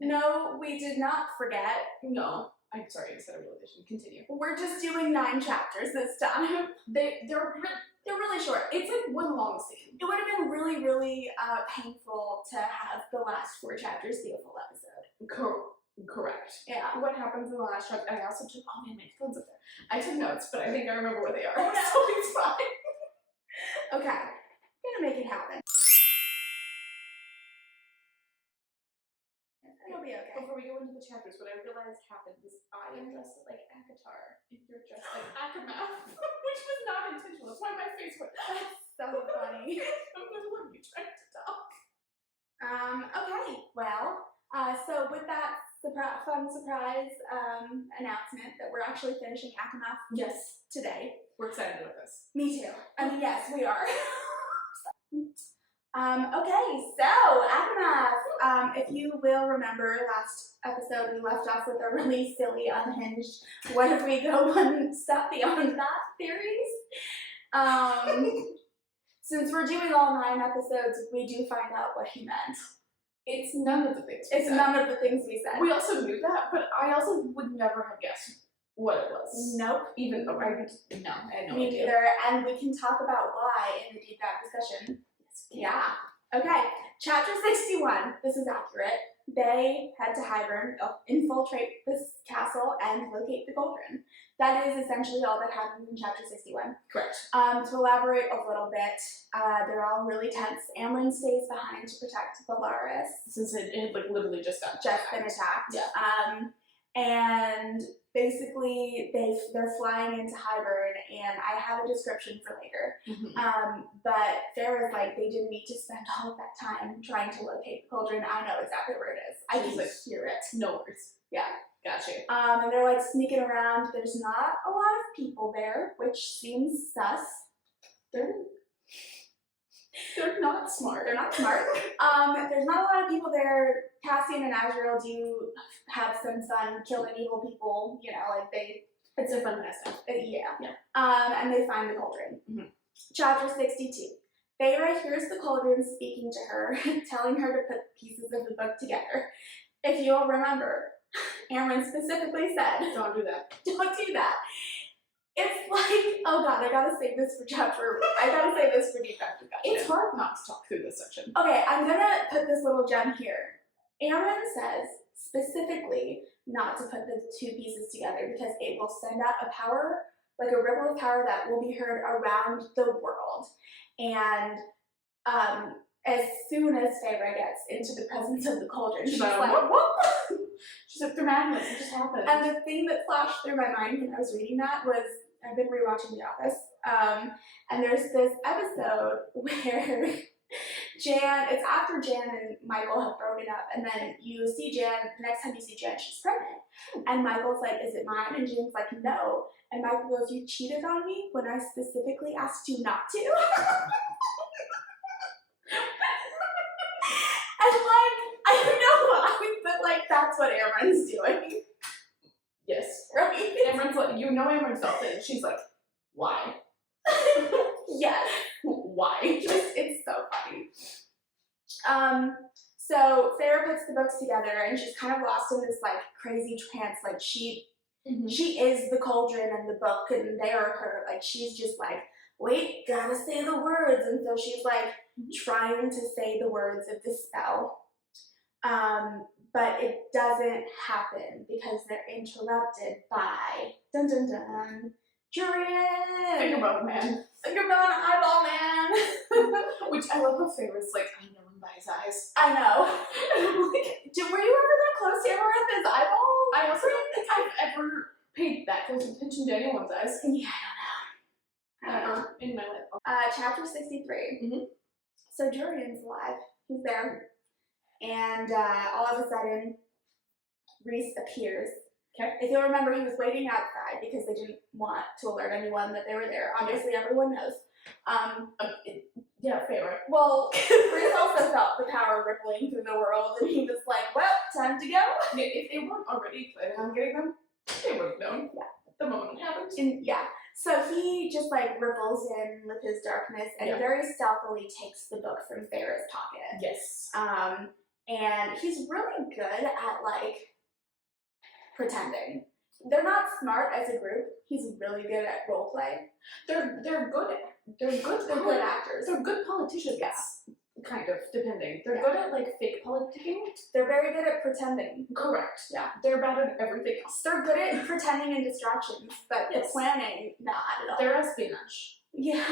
No, we did not forget. No. I'm sorry, I said a real edition. Continue. We're just doing 9 chapters this time. They're really short. It's like one long scene. It would have been really, really painful to have the last 4 chapters be a full episode. Correct. Yeah. What happens in the last chapter? I also took, oh man, my phone's up there. I took notes, but I think I remember where they are. Oh no. So it's fine. Okay. I'm gonna make it happen. It'll be okay. Before we go into the chapters, what I realized happened is I am dressed like Akatar, and you're dressed like Akamath, which was not intentional. That's why my face went. That's so funny. I'm gonna love you trying to talk. Okay. Well, so with that fun surprise announcement that we're actually finishing Akamath Yes. today. We're excited about this. Me too. I mean, yes, we are. Okay, so Akamath. If you will remember, last episode we left off with a really silly, unhinged, what if we go one step beyond that theories. Since we're doing all 9 episodes, we do find out what he meant. It's none of the things we It's said. none of the things we said. We also knew that, but I also would never have guessed what it was. Nope. Even though I had no Me idea. neither, and we can talk about why in the deep dive discussion. Yeah. Okay. Chapter 61. This is accurate. They head to Hybern, infiltrate this castle, and locate the cauldron. That is essentially all that happens in chapter 61. Correct. To elaborate a little bit, they're all really tense. Amryn stays behind to protect Valaris. Since it had like literally just got Been attacked. Yeah. And basically they're flying into Hybern, and I have a description for later. Mm-hmm. But Feyre's like, they didn't need to spend all of that time trying to locate the cauldron. I know exactly where it is. I can hear it. No worries. Yeah. Gotcha. And they're like sneaking around. There's not a lot of people there, which seems sus. They're not smart. They're not smart. There's not a lot of people there. Cassian and Azrael do have some fun killing evil people. You know, like It's a fun pastime. Yeah. Yeah. And they find the cauldron. Mm-hmm. Chapter 62. Feyre hears the cauldron speaking to her, telling her to put pieces of the book together. If you'll remember, Amryn specifically said, Don't do that. Don't do that. It's like, oh god, I gotta save this for deep dive discussion. It's hard not to talk through this section. Okay, I'm gonna put this little gem here. Amryn says specifically not to put the 2 pieces together because it will send out a power, like a ripple of power that will be heard around the world. And as soon as Feyre gets into the presence of the cauldron, she's like, what? She's like, they're madness, it just happened. And the thing that flashed through my mind when I was reading that was, I've been rewatching The Office, and there's this episode where it's after Jan and Michael have broken up, and then you see Jan, the next time you see Jan, she's pregnant. And Michael's like, is it mine? And Jan's like, no. And Michael goes, you cheated on me when I specifically asked you not to? And like, I don't know why, but like, that's what Amryn's doing. Yes. Right? Amryn's like, Amryn's felt it. She's like, why? Yes. Why? It's so funny. So Feyre puts the books together, and she's kind of lost in this like crazy trance. Like she is the cauldron and the book, and they are her. Like she's just like, wait, gotta say the words, and so she's like trying to say the words of the spell. But it doesn't happen because they're interrupted by dun dun dun. Jurian! Fingerbone man. Fingerbone eyeball man! Which I love how Feyre's like, I know him by his eyes. I know. Were you ever that close to Amaranth's eyeball? I also don't think I've ever paid that close attention to anyone's eyes. Yeah, I don't know. Ever in my life. Chapter 63. So Jurian's alive. He's there. And all of a sudden, Rhys appears. Okay. If you'll remember, he was waiting outside because they didn't want to alert anyone that they were there. Obviously, everyone knows. Yeah, Feyre. Well, Rhys also felt the power rippling through the world, and he was like, well, time to go. Yeah, if they weren't already planning on getting them, they would have known. Yeah. The moment it happened. And yeah. So he just like ripples in with his darkness and very stealthily takes the book from Feyre's pocket. Yes. and he's really good at like pretending. They're not smart as a group. He's really good at role play. They're good actors. They're good politicians. Yeah. Kind of, depending. They're Yeah. good at like fake politicking. They're very good at pretending. Correct. Yeah. They're bad at everything else. They're good at pretending and distractions, but the Yes. planning, not at all. They're espionage. Yeah.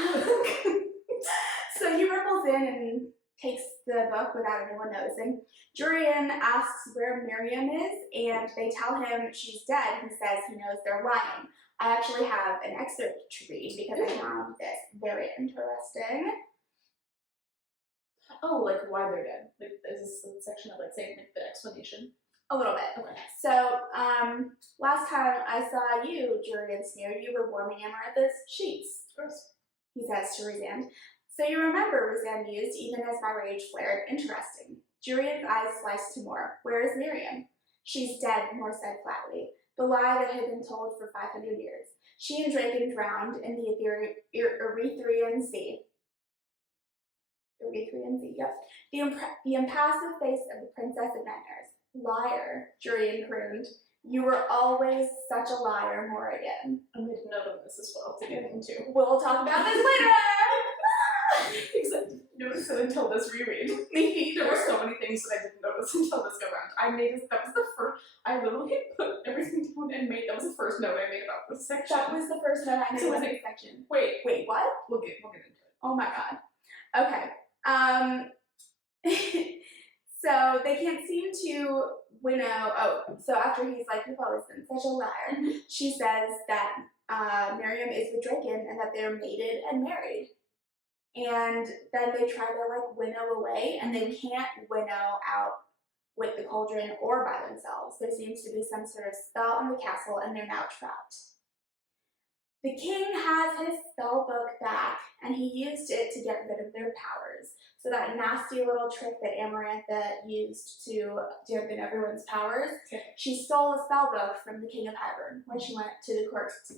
So he ripples in and takes the book without anyone noticing. Jurian asks where Miriam is, and they tell him she's dead. He says he knows they're lying. I actually have an excerpt to read because I found this very interesting. Oh, like why they're dead. Like is this a section of like saying like the explanation? A little bit. Okay. So, last time I saw you, Jurian sneered, you were warming Amarantha's sheets. Gross. He says to Rhysand. So you remember, Rhysand mused, even as my rage flared. Interesting. Jurian's eyes sliced to more. Where is Miriam? She's dead, Moore said flatly. The lie that had been told for 500 years. She and Draken drowned in the Erythraean Sea. Erythraean Sea, yep. The impassive face of the Princess of Nightmares. Liar, Jurian crooned. You were always such a liar, Morrigan. I made a note of this as well to get into. We'll talk about this later! Except notice that until this reread. Maybe there were so many things that I didn't notice until this go round. That was the first, I literally put everything down and that was the first note I made about this section. That was the first note I made about this section. Wait, what? We'll get into it. Oh my god. Okay. So they can't seem to winnow. Oh, so after he's like, you've always been such a liar, she says that Miriam is with Draken and that they're mated and married. And then they try to like winnow away, and they can't winnow out with the cauldron or by themselves. There seems to be some sort of spell on the castle, and they're now trapped. The king has his spell book back, and he used it to get rid of their powers. So that nasty little trick that Amarantha used to dampen everyone's powers, she stole a spell book from the King of Hybern when she went to the courts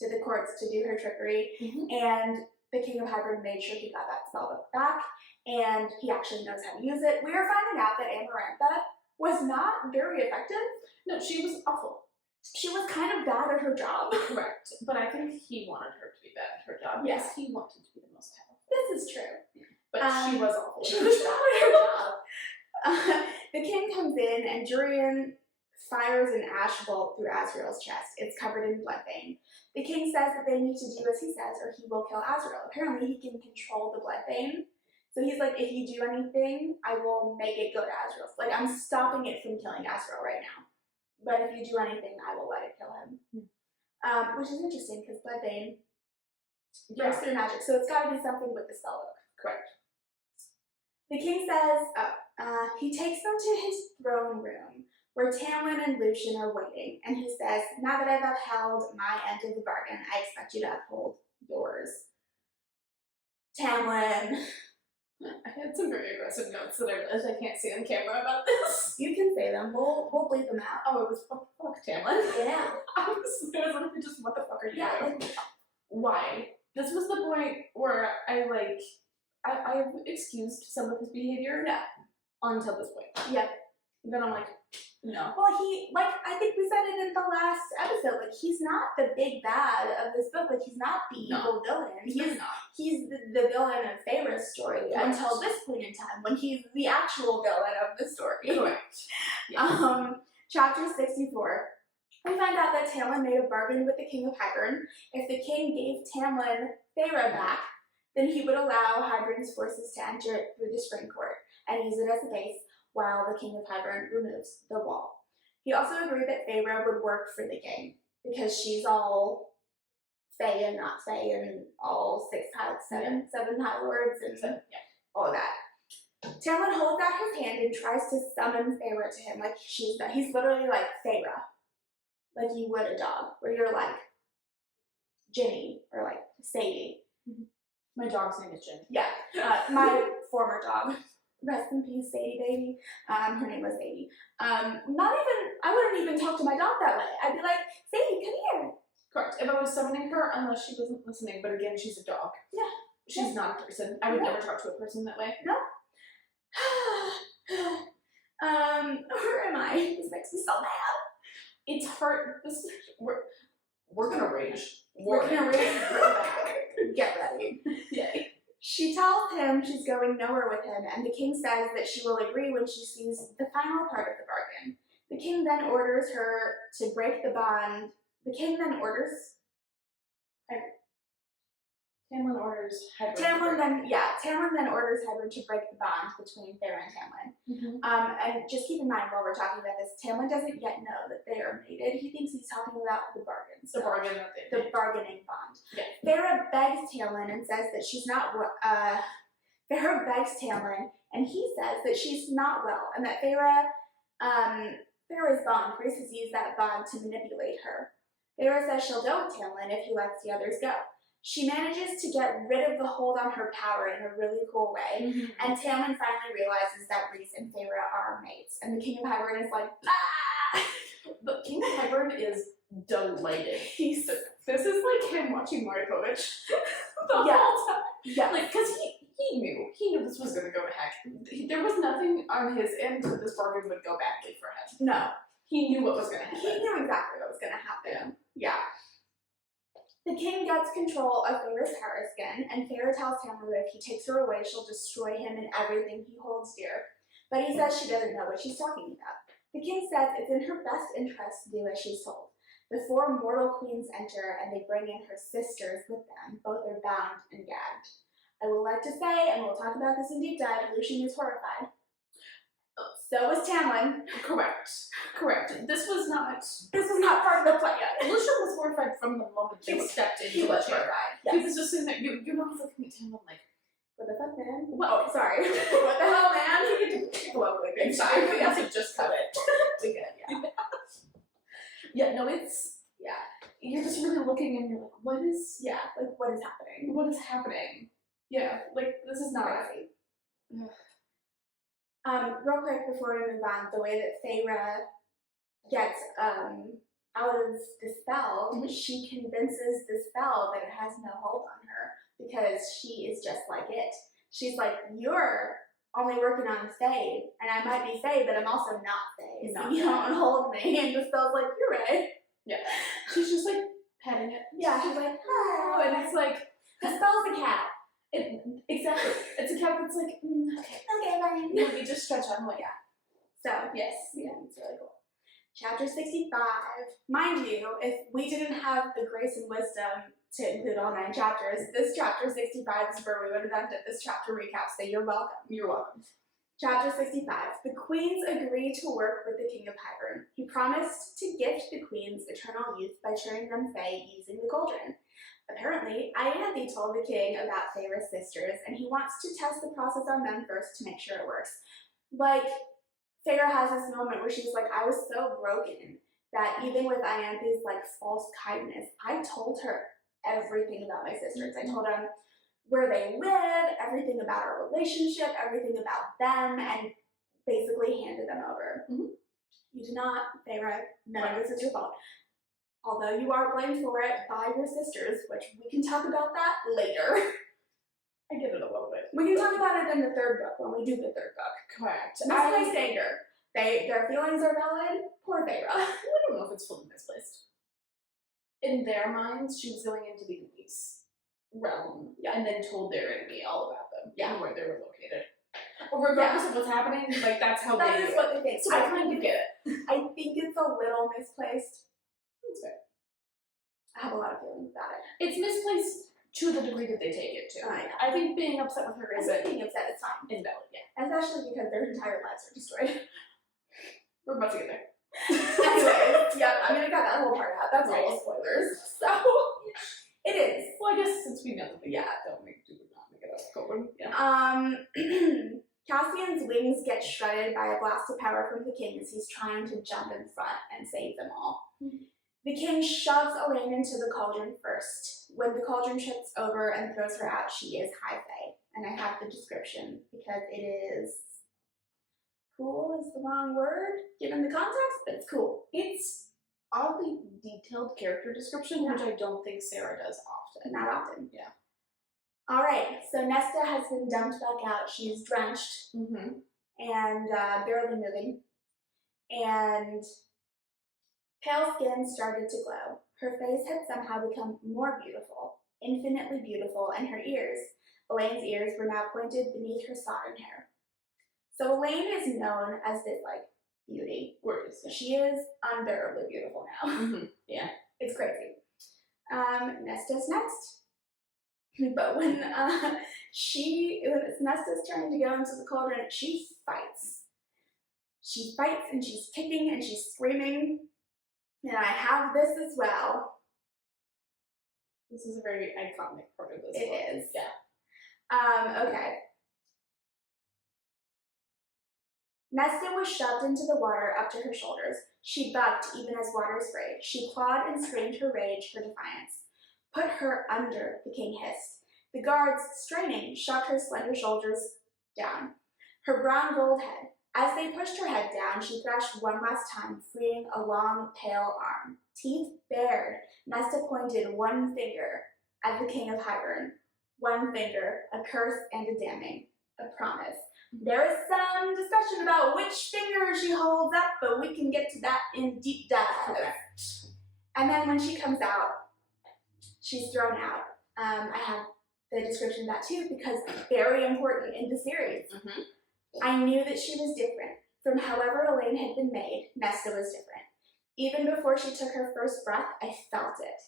to the courts to do her trickery, and the King of Hybern made sure he got that spell book back, and he actually knows how to use it. We are finding out that Amarantha was not very effective. No, she was awful. She was kind of bad at her job. Correct. But I think he wanted her to be bad at her job. Yes, he wanted to be the most powerful. This is true. But she was awful. She was bad at her job. The king comes in, and Jurian fires an ash bolt through Azriel's chest. It's covered in bloodbane. The king says that they need to do as he says, or he will kill Azriel. Apparently, he can control the bloodbane. So he's like, if you do anything, I will make it go to Azriel. Like, I'm stopping it from killing Azriel right now. But if you do anything, I will let it kill him. Which is interesting, because bloodbane breaks through magic. So it's got to be something with the spellbook. Correct. The king says, he takes them to his throne room, where Tamlin and Lucian are waiting, and he says, now that I've upheld my end of the bargain, I expect you to uphold yours. Tamlin. I had some very aggressive notes that I realized I can't see on camera about this. You can say them. We'll bleep them out. Oh, it was what the fuck, Tamlin? Yeah. I was literally just, what the fuck are you doing? Yeah. Why? This was the point where I excused some of his behavior. Yeah. Until this point. Yep. Then I'm like, no. Well, I think we said it in the last episode, like, he's not the big bad of this book, like, he's not the evil villain. He's the villain of Feyre's story until this point in time, when he's the actual villain of the story. Correct. Yes. Chapter 64. We find out that Tamlin made a bargain with the King of Hybern. If the king gave Tamlin Feyre back, then he would allow Hybern's forces to enter it through the spring court and use it as a base while the King of Hybern removes the wall. He also agreed that Feyre would work for the king, because she's all Fey and not Fey, and all seven High Lords, and all of that. Tamlin holds out his hand and tries to summon Feyre to him, like he's literally like Feyre, like you would a dog, where you're like Ginny, or like Sadie. My dog's name is Jen. Yeah, my former dog. Rest in peace, Sadie baby. Her name was Sadie. I wouldn't even talk to my dog that way. I'd be like, Sadie, come here. Correct. If I was summoning her, unless she wasn't listening, but again, she's a dog. Yeah. She's not a person. I would never talk to a person that way. No. night. This makes me so mad. It's hard. We're gonna rage. We're gonna rage real bad. Get ready. Yay. She tells him she's going nowhere with him, and the king says that she will agree when she sees the final part of the bargain. The king then orders her to break the bond. The king then orders Tamlin orders Hybrid. Tamlin then orders Hybrid to break the bond between Feyre and Tamlin. And just keep in mind while we're talking about this, Tamlin doesn't yet know that they are mated. He thinks he's talking about the bargain. The bargain that they The bargaining bond. Yeah. Feyre begs Tamlin and says that she's not Feyre begs Tamlin and he says that she's not well and that Feyre's bond, Rhys has used that bond to manipulate her. Feyre says she'll go with Tamlin if he lets the others go. She manages to get rid of the hold on her power in a really cool way, and Tamlin finally realizes that Rhys and Feyre are mates, and the King of Hybern is like, ah! The King of Hybern is delighted. This is like him watching Markovich the whole time. Yeah. Like, because he knew this was going to go to heck. There was nothing on his end that this bargain would go badly for him. No. He knew what was going to happen. He knew exactly what was going to happen. Yeah. The king gets control of Feyre's power again, and Feyre tells Tamlin that if he takes her away, she'll destroy him and everything he holds dear. But he says she doesn't know what she's talking about. The king says it's in her best interest to do as she's told. The 4 mortal queens enter, and they bring in her sisters with them. Both are bound and gagged. I would like to say, and we'll talk about this in deep dive, Lucien is horrified. So was Tamlin. Correct. This was not part of the plan. Lucien was horrified from the moment they stepped into He was the chair. horrified. He was just sitting there. You're not looking at Tamlin like, what the fuck, man? well, Oh, sorry. What the hell, man? I'm sorry. We have to just cut it. We good, yeah. Yeah, no, it's, you're just really looking and you're like, what is happening? What is happening? Yeah, like, this is not crazy. Real quick before we move on, the way that Feyre gets out of the spell, she convinces the spell that it has no hold on her because she is just like it. She's like, you're only working on Fae, and I might be Fae, but I'm also not Fae, so you don't hold me. And the spell's like, you're right. Yeah. She's just like petting it. Yeah, she's like, oh, and it's like, the spell's a cat. Exactly. It's a cat that's like, okay, fine. Let me just stretch on. Yeah. So, yes. Yeah, it's really cool. Chapter 65. Mind you, if we didn't have the grace and wisdom to include all 9 chapters, this chapter 65 is where we would have ended this chapter recap, so you're welcome. You're welcome. Chapter 65. The queens agree to work with the King of Hybern. He promised to gift the queens eternal youth by turning them Fae using the cauldron. Apparently, Ianthe told the king about Feyre's sisters, and he wants to test the process on them first to make sure it works. Like, Feyre has this moment where she's like, I was so broken that even with Ianthe's like false kindness, I told her everything about my sisters. I told them where they live, everything about our relationship, everything about them, and basically handed them over. You did not, Feyre, none of this is your fault. Although you are blamed for it by your sisters, which we can talk about that later. I get it a little bit. We can talk about it in the 3rd book, when we do the 3rd book. Correct. Misplaced anger. Their feelings are valid. Poor Feyre. I don't know if it's fully misplaced. In their minds, she was going into the Elise realm, and then told their enemy all about them, and where they were located. Well, regardless of what's happening, like, that's how that they is what they think. So I kind of get it. I think it's a little misplaced. It's fair. I have a lot of feelings about it. It's misplaced to the degree that they take it to. I think being upset with her isn't being upset is fine. invalid, Especially because their entire lives are destroyed. We're about to get there. Anyways, I'm gonna cut that whole part out. That's all spoilers. So it is. Well, I guess since we know that don't make it up. Cassian's wings get shredded by a blast of power from the king as he's trying to jump in front and save them all. The king shoves Elaine into the cauldron first. When the cauldron trips over and throws her out, she is high fae. And I have the description because it is cool is the wrong word given the context, but it's cool. It's oddly detailed character description, which I don't think Sarah does often. Not often. Yeah. Alright, so Nesta has been dumped back out. She's drenched and barely moving. and pale skin started to glow. Her face had somehow become more beautiful, infinitely beautiful, and her ears, Elaine's ears, were now pointed beneath her sodden hair. So Elaine is known as this, like, beauty. Gorgeous. Yeah. She is unbearably beautiful now. Mm-hmm. Yeah, it's crazy. Nesta's next. But when Nesta's trying to go into the cauldron, she fights. She fights and she's kicking and she's screaming. And I have this as well. This is a very iconic part of this It book. is. Yeah. Okay. Nesta was shoved into the water up to her shoulders. She bucked even as water sprayed. She clawed and screamed her rage, her defiance. Put her under, the king hissed. The guards, straining, shoved her slender shoulders down. Her brown gold head. As they pushed her head down, she thrashed one last time, freeing a long, pale arm. Teeth bared, Nesta pointed one finger at the king of Hybern. One finger, a curse and a damning, a promise. There is some discussion about which finger she holds up, but we can get to that in deep dive. Correct. And then when she comes out, she's thrown out. I have the description of that too, because very important in the series. Mm-hmm. I knew that she was different. From however Elaine had been made, Nesta was different. Even before she took her first breath, I felt it.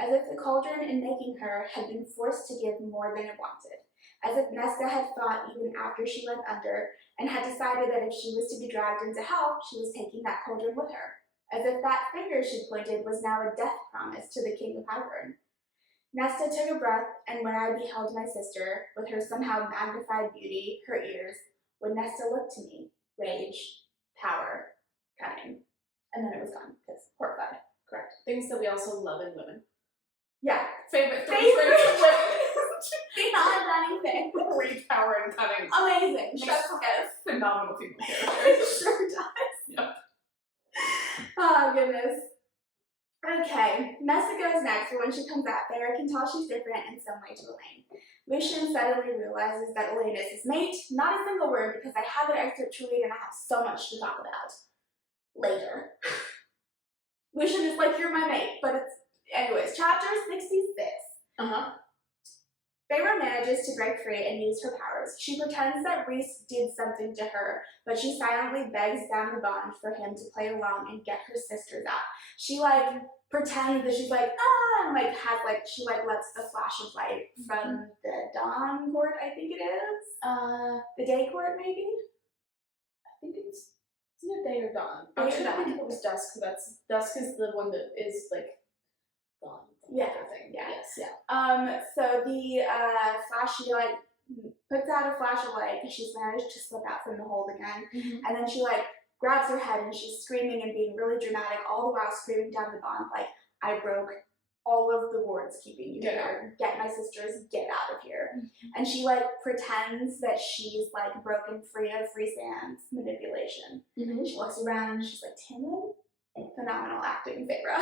As if the cauldron in making her had been forced to give more than it wanted. As if Nesta had thought even after she went under, and had decided that if she was to be dragged into hell, she was taking that cauldron with her. As if that finger she'd pointed was now a death promise to the king of Hybern. Nesta took a breath, and when I beheld my sister, with her somehow magnified beauty, her ears, when Nesta looked to me, rage, power, cunning. And then it was gone, because horrified. Correct. Things that we also love in women. Yeah. Favorite Favorite women. They not have anything. Rage, power, and cunning. Amazing. Chef's kiss. Phenomenal female character. It sure does. Yep. Oh, goodness. Okay, Nesta goes next, but when she comes out, Feyre can tell she's different in some way to Elaine. Rhysand suddenly realizes that Elaine is his mate. Not a single word, because I have an excerpt to read and I have so much to talk about later. Rhysand is like, you're my mate, but it's... Anyways, chapter 66. Feyre manages to break free and use her powers. She pretends that Rhys did something to her, but she silently begs down the bond for him to play along and get her sisters out. She, like, pretends that she's like, and, like, she lets the flash of light from the dawn court, I think it is. The day court, maybe? I think it's either day or dawn. Day or I think dawn. it was dusk, because dusk is the one that is, like, dawn. Yeah. Thing. Yeah. Yes, yeah. So the flash, she, like, puts out a flash of light because she's managed to slip out from the hold again. Mm-hmm. And then she, like, grabs her head and she's screaming and being really dramatic, all the while screaming down the bond, like, I broke all of the wards keeping you here. Get my sisters, get out of here. Mm-hmm. And she, like, pretends that she's, like, broken free of Rhysand's manipulation. Mm-hmm. She looks around and she's like, Tamlin? Phenomenal acting, Feyre.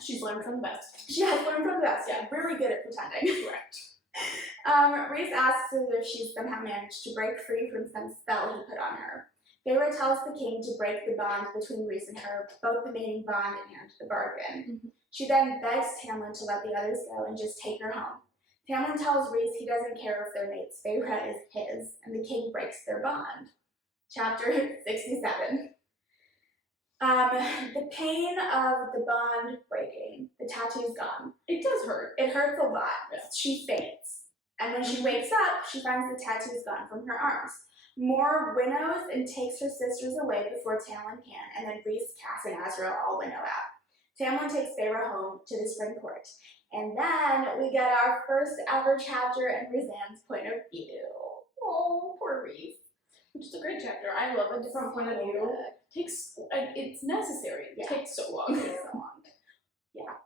She's learned from the best. She has learned from the best, yeah. Really good at pretending. Correct. Rhys asks if she's somehow managed to break free from some spell he put on her. Feyre tells the king to break the bond between Rhys and her, both the mating bond and the bargain. Mm-hmm. She then begs Tamlin to let the others go and just take her home. Tamlin tells Rhys he doesn't care if they're mates, Feyre is his, and the king breaks their bond. Chapter 67. The pain of the bond breaking, the tattoo's gone. It does hurt. It hurts a lot. Yeah. She faints. And when she wakes up, she finds the tattoo's gone from her arms. Moore winnows and takes her sisters away before Tamlin can, and then Rhys, Cass, and Azriel all winnow out. Tamlin takes Feyre home to the spring court. And then we get our first ever chapter in Rhysand's point of view. Oh, poor Rhys. Which is a great chapter. I love a different point of view. It's necessary. It takes so long. Yeah.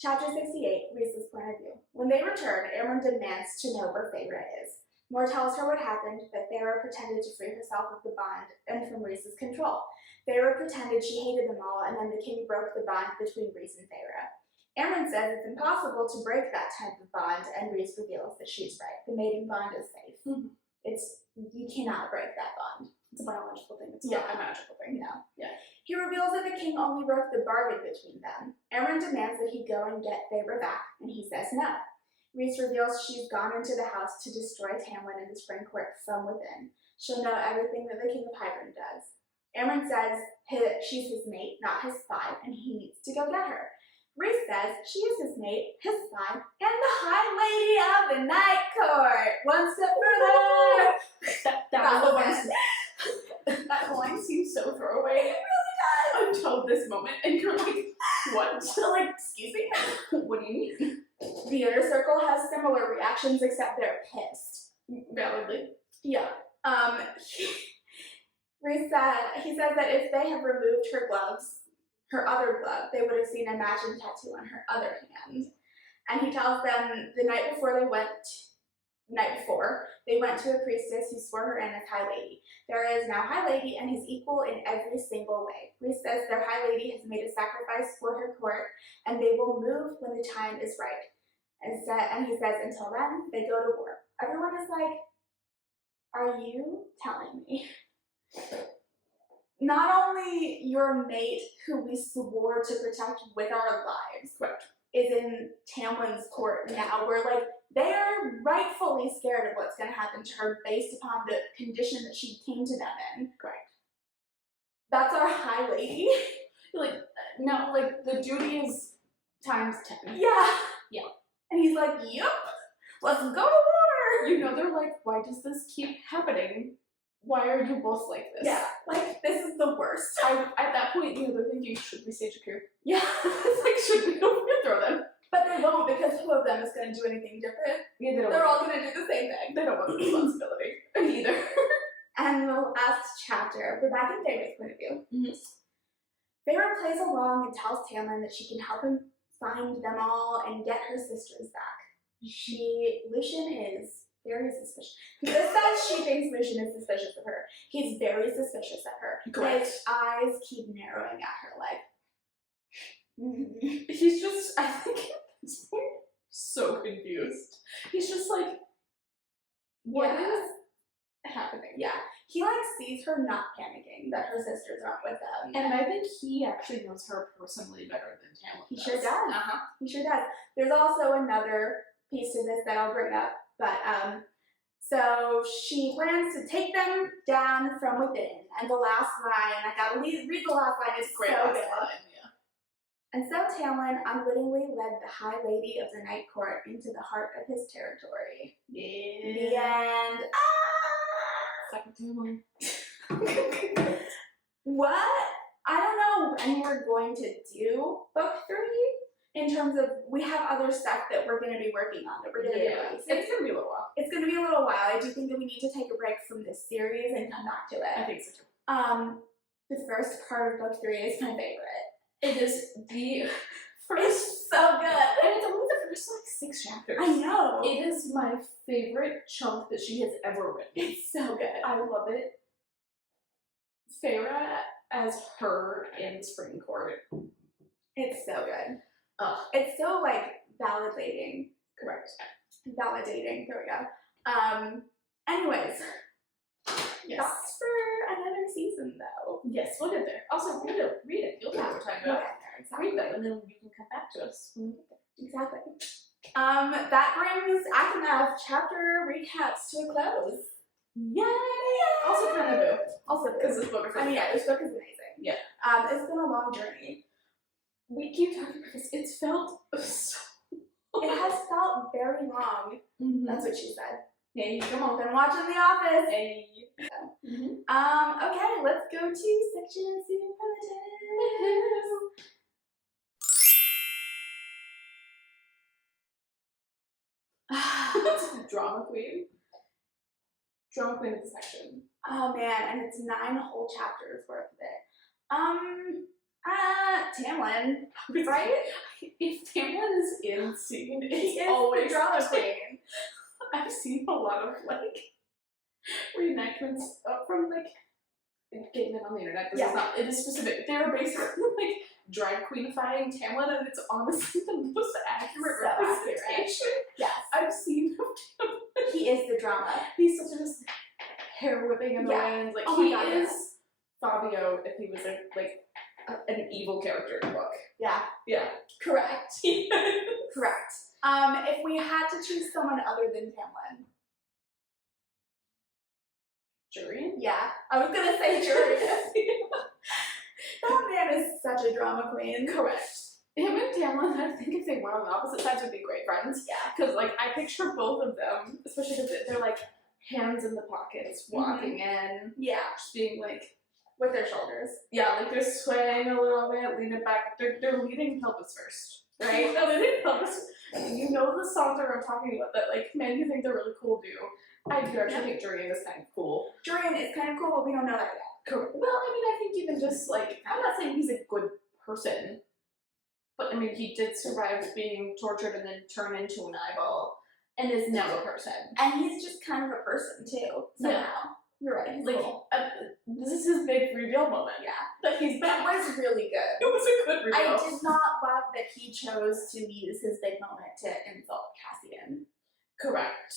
Chapter 68, Rhys's point of view. When they return, Amren demands to know where Feyre is. Moore tells her what happened, but Feyre pretended to free herself of the bond and from Rhys's control. Feyre pretended she hated them all, and then the king broke the bond between Rhys and Feyre. Amren says it's impossible to break that type of bond, and Rhys reveals that she's right. The mating bond is safe. Mm-hmm. You cannot break that bond. It's a biological thing. It's not a magical thing. No. Yeah. the king only broke the bargain between them. Aaron demands that he go and get Feyre back, and he says no. Rhys reveals she's gone into the house to destroy Tamlin and the spring court from within. She'll know everything that the king of Hybern does. Aaron says she's his mate, not his spy, and he needs to go get her. Rhys says she is his mate, his spy, and the High Lady of the Night Court. One step further. That line seems so throwaway. It really does. Until this moment, and you're like, what? Like, excuse me? What do you mean? The inner circle has similar reactions, except they're pissed. Validly. Yeah. Rhys said, he says that if they had removed her gloves, her other glove, they would have seen a matching tattoo on her other hand. And he tells them the night before they went to a priestess who swore her in as High Lady. There is now High Lady and his equal in every single way. Rhys says their High Lady has made a sacrifice for her court, and they will move when the time is right. And he says until then, they go to war. Everyone is like, are you telling me? Not only your mate, who we swore to protect with our lives, is in Tamlin's court now, where like they are rightfully scared of what's going to happen to her based upon the condition that she came to them in. Correct. That's our High Lady. Like, no, like the duty is times 10. Yeah. Yeah. And he's like, yup, let's go to war. You know, they're like, why does this keep happening? Why are you both like this? Yeah, like, this is the worst. At that point, you know, they're thinking, should we stage a coup? Yeah. It's like, should we overthrow them? But they won't, because who of them is going to do anything different? Yeah, they don't. They're all going to do the same thing. They don't want the responsibility either. And the last chapter, we're back in Feyre's point of view. Mm-hmm. Feyre plays along and tells Tamlin that she can help him find them all and get her sisters back. Lucian is very suspicious. This says she thinks Lucian is suspicious of her. He's very suspicious of her. Correct. His eyes keep narrowing at her like, He's just, I think at this point, so confused. He's just like, what is happening? Yeah. He like sees her not panicking that her sisters aren't with them. And I think he actually knows her personally better than Tamlin He does. sure does. Uh-huh. He sure does. There's also another piece to this that I'll bring up, but so she plans to take them down from within. And the last line, I gotta read the last line, it's Great so last good. line, yeah. And so Tamlin unwittingly led the High Lady of the Night Court into the heart of his territory. Yeah. The end. Second Tamlin. What? I don't know when we're going to do book 3 in terms of, we have other stuff that we're going to be working on that we're going to be releasing. It's going to be a little while. It's going to be a little while. I do think that we need to take a break from this series and come back to I it. think so too. The first part of book 3 is my favorite. It is the first, It's so good. and it's only the first like 6 chapters. I know. It is my favorite chunk that she has ever written. It's so good. I love it. Feyre as her in Spring Court. It's so good. Ugh. It's so like validating. Correct. Validating. There we go. Anyways, Yes. thoughts for another season though. Yes, we'll get there. Also, read it. You'll know what we're talking We'll about. get there, exactly. Read them, and then you can come back to us when we get there. Exactly. That brings Akhenath chapter recaps to a close. Yay! Also kind of boo. Also, Because this book is I mean, yeah, this book is amazing. Yeah. It's been a long journey. We keep talking about this. It's felt so It has felt very long. Mm-hmm. That's what she said. Hey, Come on, been watching The Office. Hey. Mm-hmm. Okay, let's go to section superlatives. Drama queen. Drama queen of the section. Oh man, and it's 9 whole chapters worth of it. Tamlin, right? If Tamlin is in scene, He it's is always the drama just, queen. I've seen a lot of like reenactments from like getting it on the internet. This Yeah. is not. It is specific. They're basically like drag queenifying Tamlin, and it's honestly the most accurate So accurate. representation Yes, I've seen of Tamlin. he is the drama. He's such a just hair whipping in the Yeah. wind. Like Oh my he God, is Fabio if he was like an evil character in the book. Yeah. Yeah. Correct. Correct. If we had to choose someone other than Tamlin. Jurian? Yeah. I was gonna say Jurian. That man is such a drama queen. Correct. Him and Tamlin, I think if they were on the opposite sides, would be great friends. Yeah. Because, like, I picture both of them, especially because they're, like, hands in the pockets, walking in, Yeah. just being, like, With their shoulders. yeah, like, they're swaying a little bit, leaning back. They're leading pelvis first, right? They're leading pelvis. You know the songs that I'm talking about that, like, men who think they're really cool do. I do actually think Jurian is kind of cool. Jurian is kind of cool, but we don't know that yet. Well, I mean, I think even just, like, I'm not saying he's a good person, but, I mean, he did survive being tortured and then turn into an eyeball, and is now a person. And he's just kind of a person, too, somehow. Yeah. You're right, he's Like, cool. this is his big reveal moment. Yeah. That he's It back. was really good. It was a good reveal. I did not love that he chose to use his big moment to insult Cassian. Correct.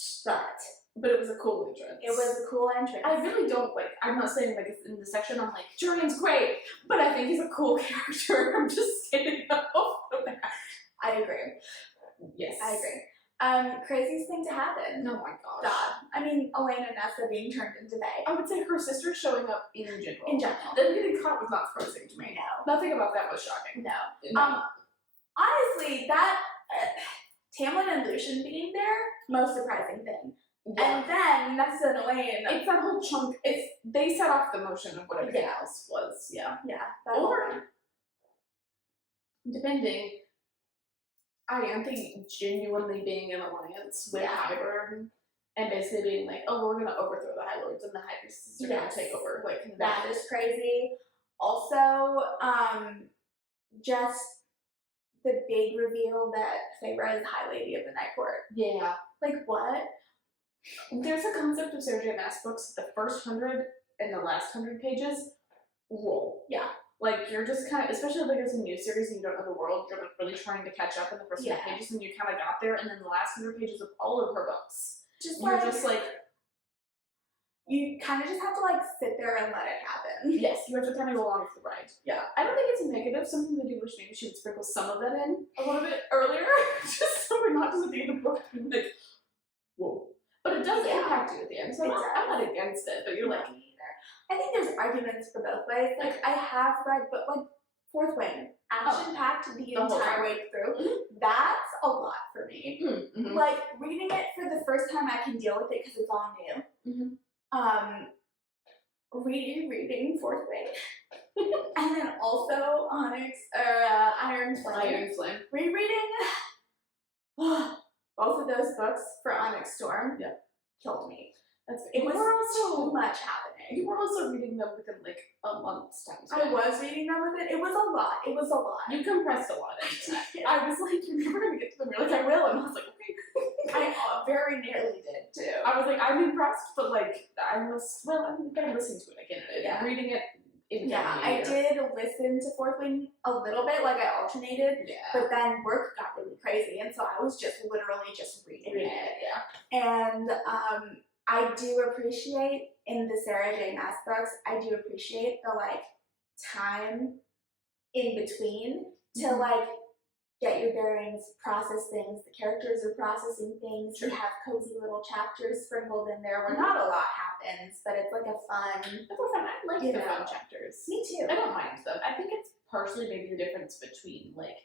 But it was a cool entrance. it was a cool entrance. I really don't, like, I'm not saying, like, it's in the section I'm like, Jurian's great, but I think he's a cool character. I'm just saying that off the bat. I agree. Yes. I agree. Craziest thing to happen. Oh my gosh. God. I mean, Elaine and Nessa being turned into Fae. I would say her sister showing up in general. In general. Them getting caught was not surprising to me. No. Nothing about that was shocking. No. Honestly, that Tamlin and Lucian being there, most surprising thing. Yeah. And then Nessa and Elaine. It's that whole chunk. They set off the motion of what everything Yeah. else was. Yeah. Yeah. That whole Or thing. depending, Ianthe genuinely being in alliance with Yeah. Hybern and basically being like, oh, we're gonna overthrow the High Lords and the High Priestesses are gonna Yes. take over. Like That is crazy. Also, just the big reveal that Feyre is High Lady of the Night Court. Yeah. Like, what? There's a concept of Sarah J. Maas books, the first 100 and the last 100 pages roll. Yeah. Like, you're just kind of, especially like it's a new series and you don't know the world, you're like really trying to catch up in the first 100 pages and you kind of got there, and then the last 100 pages of all of her books. You're just like, you kind of just have to like sit there and let it happen. yes, you have to kind of go along with the ride. Yeah. I don't think it's a negative. Sometimes I do wish maybe she would sprinkle some of that in a little bit earlier, just so we're not just at the end of the book being like, whoa. But it does impact you at the end, so I'm not against it, but you're like, I think there's arguments for both ways. Like, I have read, but like, Fourth Wing, action-packed the entire way through. That's a lot for me. Mm-hmm. Like, reading it for the first time, I can deal with it because it's all new. Mm-hmm. Rereading Fourth Wing, and then also Iron Flame. Rereading both of those books for Onyx Storm killed me. It was too much happening. You were also reading them within like a month's time. I was reading them with it. It was a lot. You compressed a lot into that. I was like, you're never gonna get to them. You're like, I will, and I was like, okay. I very nearly did too. I was like, I'm impressed, but like, I'm gonna listen to it again. Yeah. Reading it. I did listen to Fourth Wing a little bit, like I alternated, but then work got really crazy, and so I was just literally just reading it. Yeah. And I do appreciate in the Sarah J. Maas books, I do appreciate the like time in between to like get your bearings, process things. The characters are processing things. You have cozy little chapters sprinkled in there where not a lot happens, but it's like a fun. I like the fun chapters. Me too. I don't mind them. I think it's partially maybe the difference between like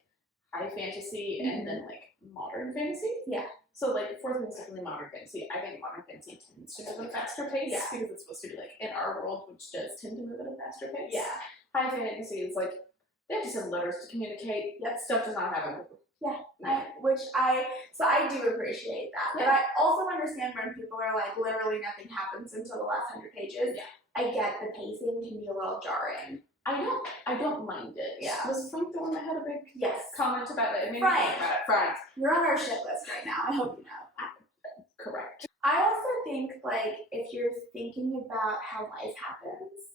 high fantasy and then like modern fantasy. Yeah. So like Fourth Wing is definitely modern fantasy. I think modern fantasy tends to move at a faster pace because it's supposed to be like in our world, which does tend to move at a faster pace. Yeah. High fantasy is like they have to send letters to communicate. That stuff does not happen. I do appreciate that. But I also understand when people are like, literally nothing happens until the last 100 pages. Yeah. I get the pacing can be a little jarring. I don't mind it. Yeah. Was Frank the one that had a big comment about it? I mean, Frank. You're on our shit list right now. I hope you know. Correct. I also think like if you're thinking about how life happens,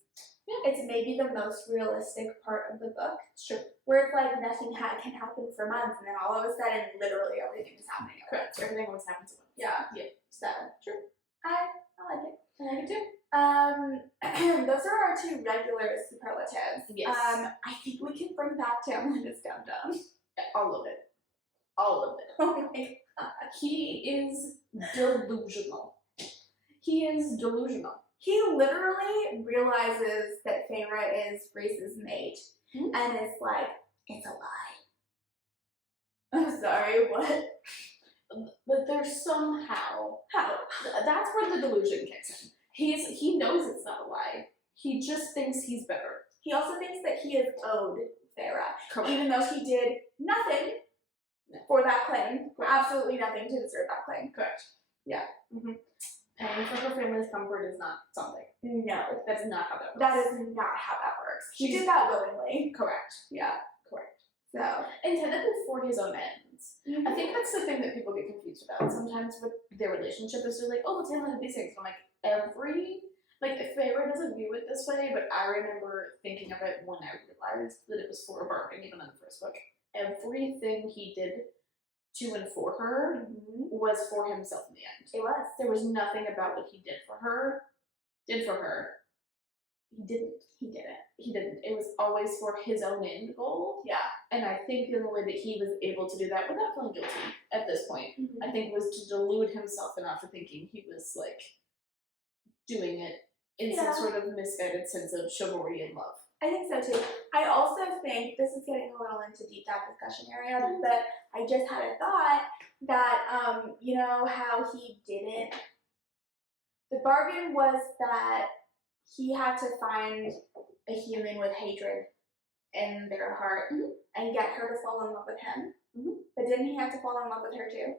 it's maybe the most realistic part of the book. Sure. Where it's like nothing can happen for months, and then all of a sudden, literally everything is happening. Correct. Everything always happens at once. Yeah. So true. I like it. I like it too. Those are our two regular superlatives. Yes. I think we can bring back Tamlin as dum-dum. All of it. All of it. Oh my god. He is delusional. He is delusional. He literally realizes that Feyre is Rhys's mate, and is like, it's a lie. I'm sorry, what? But there's somehow How? that's where the delusion kicks in. He knows it's not a lie. He just thinks he's better. He also thinks that he is owed Feyre, Correct. even though he did nothing for that claim. Correct. Absolutely nothing to deserve that claim. Correct. Yeah. Mm-hmm. Paying for her family's comfort is not something. No. That's not how that works. That is not how that works. He did that willingly. Correct. Yeah. Correct. So. Intended for his own ends. Mm-hmm. I think that's the thing that people get confused about. Sometimes with their relationship is they're like, oh, well, Tamlin did these things. I'm like, if Feyre doesn't view it this way, but I remember thinking of it when I realized that it was for a bargain, even in the first book. Everything he did to and for her was for himself in the end. It was. There was nothing about what he did for her. He didn't. It was always for his own end goal. Yeah. And I think the only way that he was able to do that without feeling guilty at this point, I think, was to delude himself enough to thinking he was, like, doing it in some sort of misguided sense of chivalry and love. I think so too. I also think, this is getting a little into deep dive discussion area, but I just had a thought that, you know how he didn't, the bargain was that he had to find a human with hatred in their heart and get her to fall in love with him. But didn't he have to fall in love with her too?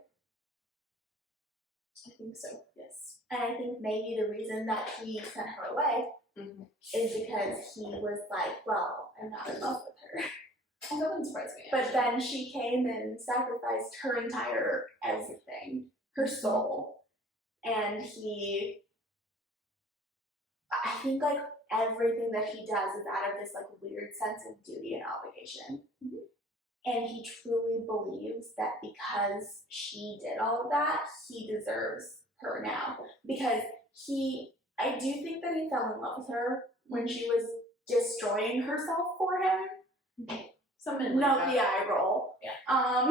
I think so, yes. And I think maybe the reason that he sent her away is because he was like, well, I'm not in love with her. Oh, that wouldn't surprise me. But then she came and sacrificed her entire everything, her soul. And I think, like, everything that he does is out of this, like, weird sense of duty and obligation. And he truly believes that because she did all of that, he deserves her now. Because I do think that he fell in love with her when she was destroying herself for him. Something like that. The eye roll. Yeah.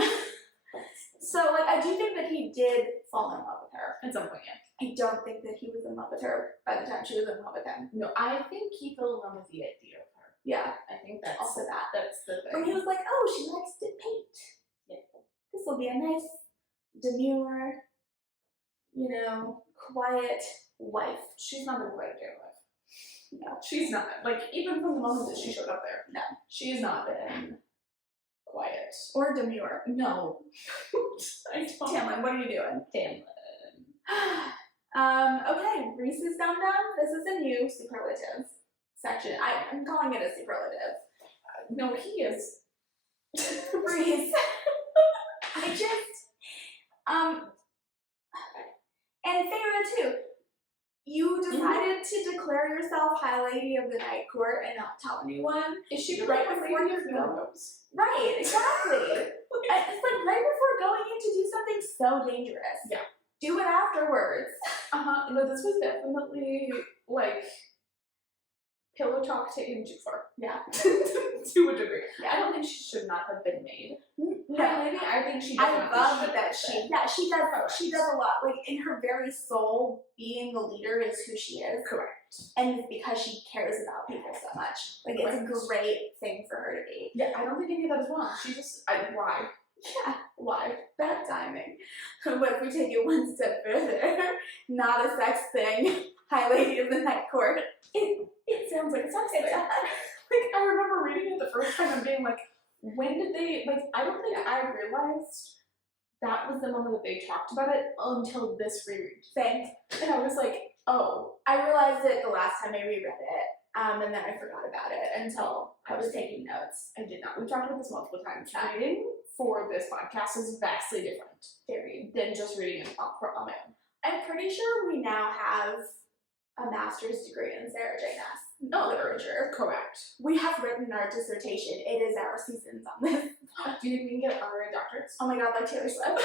So, like, I do think that he did fall in love with her. At some point, yeah. I don't think that he was in love with her by the time she was in love with him. No, I think he fell in love with the idea of her. Yeah. I think that's also that. That's the thing. When he was like, oh, she likes to paint. Yeah. This will be a nice, demure, quiet wife. She's not been quite a good wife. No. She's not. Like, even from the moment that she showed up there. No. She has not been quiet. Or demure. No. Tamlin, what are you doing? Tamlin. Okay, Rhys's dum-dum. This is a new superlative section. I'm calling it a superlative. No, he is. Rhys. And Feyre too. You decided to declare yourself High Lady of the Night Court and not tell anyone. Is she right before you go? Right, exactly. It's like right before going in to do something so dangerous. Yeah. Do it afterwards. No, this was definitely, like, pillow talk taken too far. Yeah. To a degree. Yeah. I don't think she should not have been made. No. Maybe I think she I love that she does. Correct. She does a lot. Like, in her very soul, being the leader is who she is. Correct. And it's because she cares about people so much. Like, it's a great thing for her to be. Yeah, I don't think any of that is wrong. She just, why? Yeah, why? Bad timing. What if we take it one step further? Not a sex thing. High Lady of the Night Court. It sounds like a sex thing. Like, I remember reading it the first time and being like, when did they, like, I don't think I realized that was the moment that they talked about it until this reread. Same. And I was like, oh. I realized it the last time I reread it, and then I forgot about it until I was taking notes. I did not. We've talked about this multiple times. Reading for this podcast is vastly different than just reading it on my own. I'm pretty sure we now have a master's degree in Sarah J. Maas literature. Correct. We have written our dissertation. It is our seasons on this. Do you think we can get honorary doctorates? Oh my god, like Taylor Swift.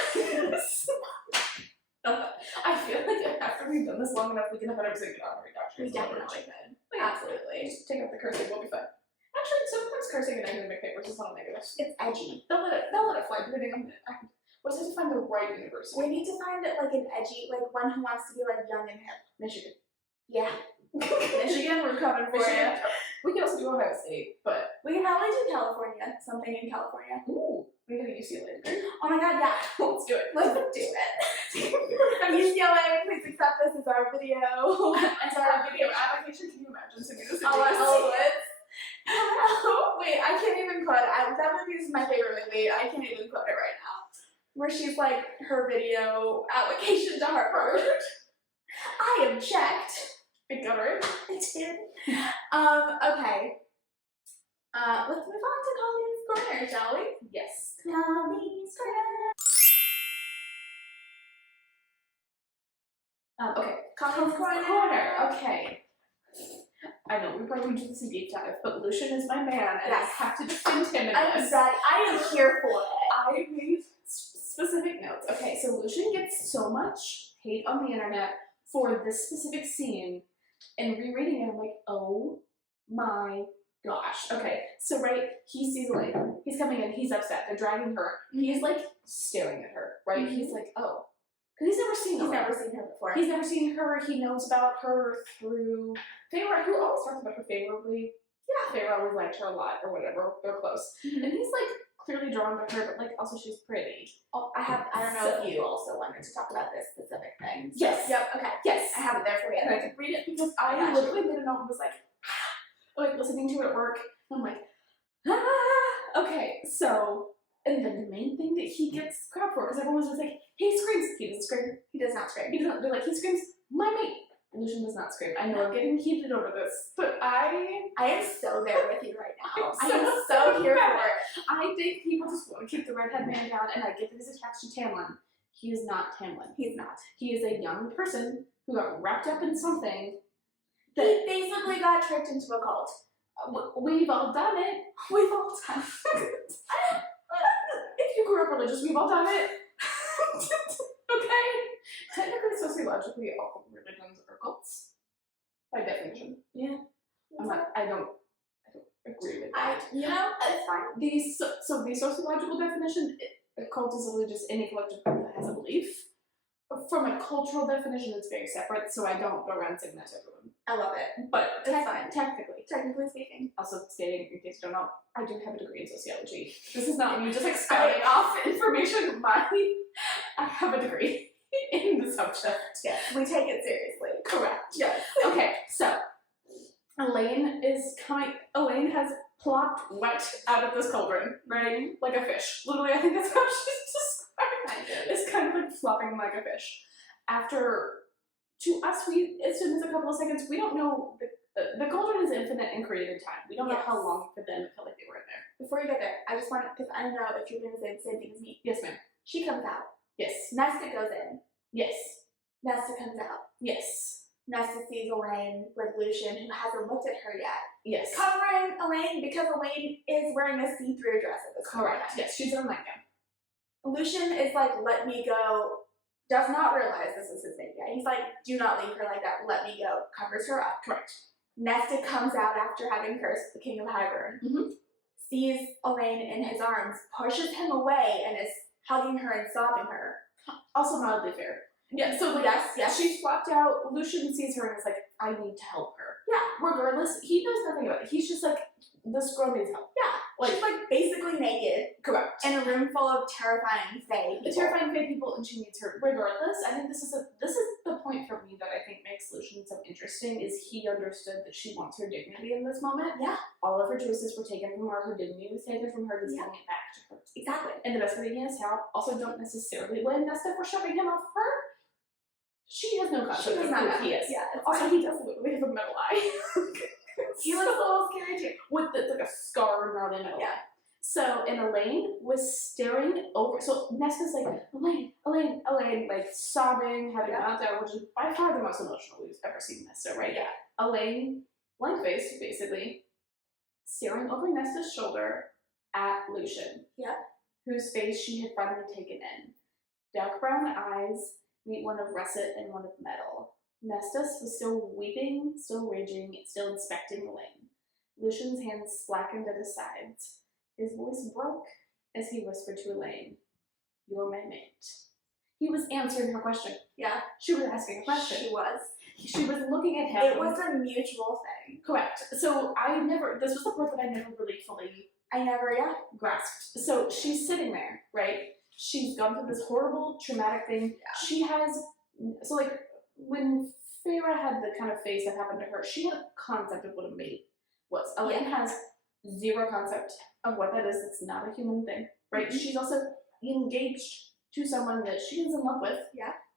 I feel like after we've done this long enough, we can 100% get on our doctor. We definitely could. Like, Absolutely. just take out the cursing, we'll be fine. Actually, sometimes cursing in academic papers is not negative. It's edgy. They'll let it fly depending on what's it to find the right university. We need to find like an edgy, like one who wants to be like young and hip. Michigan. Yeah. Michigan, we're coming for you. We can also do Ohio State, but We can probably do California. Something in California. ooh, we can do UCLA. Oh my god, yeah. Let's do it. Let's do it. UCLA, please accept this as our video. As our video application, can you imagine sending this? Hello. Wait, I can't even quote it. That movie is my favorite movie. I can't even quote it right now. Where she's like her video application to Harvard. I object. It got right. I did. Okay. Let's move on to Colleen's Corner, shall we? Yes. Colleen's Corner. Okay. Colleen's Corner. Okay. I know we probably do this in deep dive, but Lucian is my man, and Yes. I have to defend him in I'm this. ready. I am here for it. I made specific notes. Okay, so Lucian gets so much hate on the internet for this specific scene, and rereading it, I'm like, oh my gosh. Okay, so right, he sees Elaine. He's coming in. He's upset. They're dragging her. He's like staring at her. Right? He's like, oh, because he's never seen her. He's never seen her before. He's never seen her. He knows about her through Feyre, who always talks about her favorably. Yeah, Feyre always liked her a lot, or whatever. They're close, and he's like clearly drawn by her, but like also she's pretty. Oh, I don't know if you also wanted to talk about this specific thing. Yes. Yep. Okay. Yes. I have it there for you. And I could read it because I Gotcha. literally made a note and was like listening to it at work. And I'm like, ah. Okay, so, and then the main thing that he gets crap for, because everyone was just like, he screams. He doesn't scream. He does not scream. He doesn't. They're like, he screams, my mate. Lucian does not scream. I know I'm getting heated over this, but I am so there with you right now. I'm I am so here mad. for it. I think people just want to keep the redhead man down, and I get that he's attached to Tamlin. He is not Tamlin. He's not. He is a young person who got wrapped up in something. He basically got tricked into a cult. We've all done it. We've all done If you grew up religious, we've all done it. Okay? Technically, sociologically, all religions are cults. By definition. Yeah. I don't agree with that. It's fine. So the sociological definition, a cult is literally just any collective group that has a belief. From a cultural definition, it's very separate, so I don't go around saying that to everyone. I love it. But It's fine. technically speaking. also stating, in case you don't know, I do have a degree in sociology. This is not me just like spouting off information. I have a degree in the subject. Yes, we take it seriously. Correct. Yes. Okay, so Elaine has plopped wet out of this cauldron, right? Like a fish. Literally, I think that's how she's described. It's kind of like flopping like a fish. To us, we assume it's a couple of seconds. We don't know. The cauldron is infinite and created time. We don't know how long for them it felt like they were in there. Before you get there, I just want to, because I don't know if you're going to say the same thing as me. Yes, ma'am. She comes out. Yes. Nesta goes in. Yes. Nesta comes out. Yes. Nesta sees Elaine with Lucian, who hasn't looked at her yet. Yes. Covering Elaine because Elaine is wearing a see-through dress at this point. Correct. Yes, she's in a nightgown. Lucian is like, let me go. Does not realize this is his name yet. He's like, do not leave her like that. Let me go. Covers her up. Correct. Nesta comes out after having cursed the King of Hybern. Sees Elaine in his arms, pushes him away, and is hugging her and sobbing her. Also mildly fair. Yeah, so like, yes. She's flopped out. Lucian sees her and is like, I need to help her. Yeah. Regardless, he knows nothing about it. He's just like, this girl needs help. Yeah. She's like basically naked. Correct. In a room full of terrifying fae people. Terrifying fae people, and she needs her. Regardless, I think this is the point for me that I think makes Lucian so interesting, is he understood that she wants her dignity in this moment. Yeah. All of her choices were taken from her. Her dignity was taken from her. Just giving it back to her. Exactly. And the best way to get his help. Also, don't necessarily blame Nesta for shoving him off her. She has no concept of who he is. Yeah. Also, he does literally have a metal eye. He looks a little scary too. With like a scar gnarly metal eye. So, and Elaine was staring over. So Nesta's like, Elaine, like sobbing, having a meltdown, which is by far the most emotional we've ever seen Nesta, right? Yeah. Elaine, blank faced, basically, staring over Nesta's shoulder at Lucian. Yeah. Whose face she had finally taken in. Dark brown eyes, meet one of russet and one of metal. Nestus was still weeping, still raging, still inspecting the lane. Lucian's hands slackened at his sides. His voice broke as he whispered to Elaine, "You're my mate." He was answering her question. Yeah. She was asking a question. She was. She was looking at him. It was a mutual thing. Correct. So this was the part that I never really fully grasped. So she's sitting there, right? She's gone through this horrible, traumatic thing. Yeah. She has, so like, when Feyre had the kind of phase that happened to her, she had a concept of what a mate was. Elaine has zero concept of what that is. It's not a human thing, right? Mm-hmm. She's also engaged to someone that she is in love with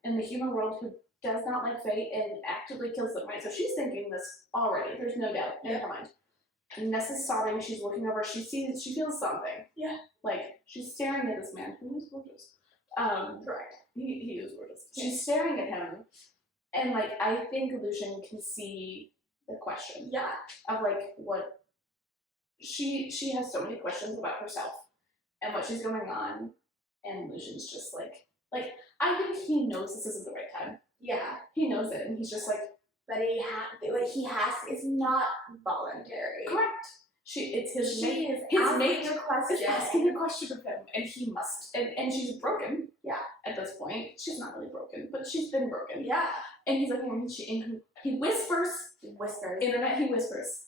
in the human world who does not like Faye and actively kills them, right? So she's thinking this already. There's no doubt in her mind. And Nessa's sobbing. She's looking over. She feels something. Yeah. Like, she's staring at this man who is gorgeous. Correct. He is gorgeous. She's staring at him. And, like, I think Lucian can see the question. Yeah. Of, like, what... She has so many questions about herself and what she's going on. And Lucian's just like, I think he knows this isn't the right time. Yeah. He knows it, and he's just like, but it's not voluntary. Correct. It's his mate. His mate is asking a question of him, and he must, and she's broken. Yeah. At this point, she's not really broken, but she's been broken. Yeah. And he's like, he whispers. Internet, he whispers,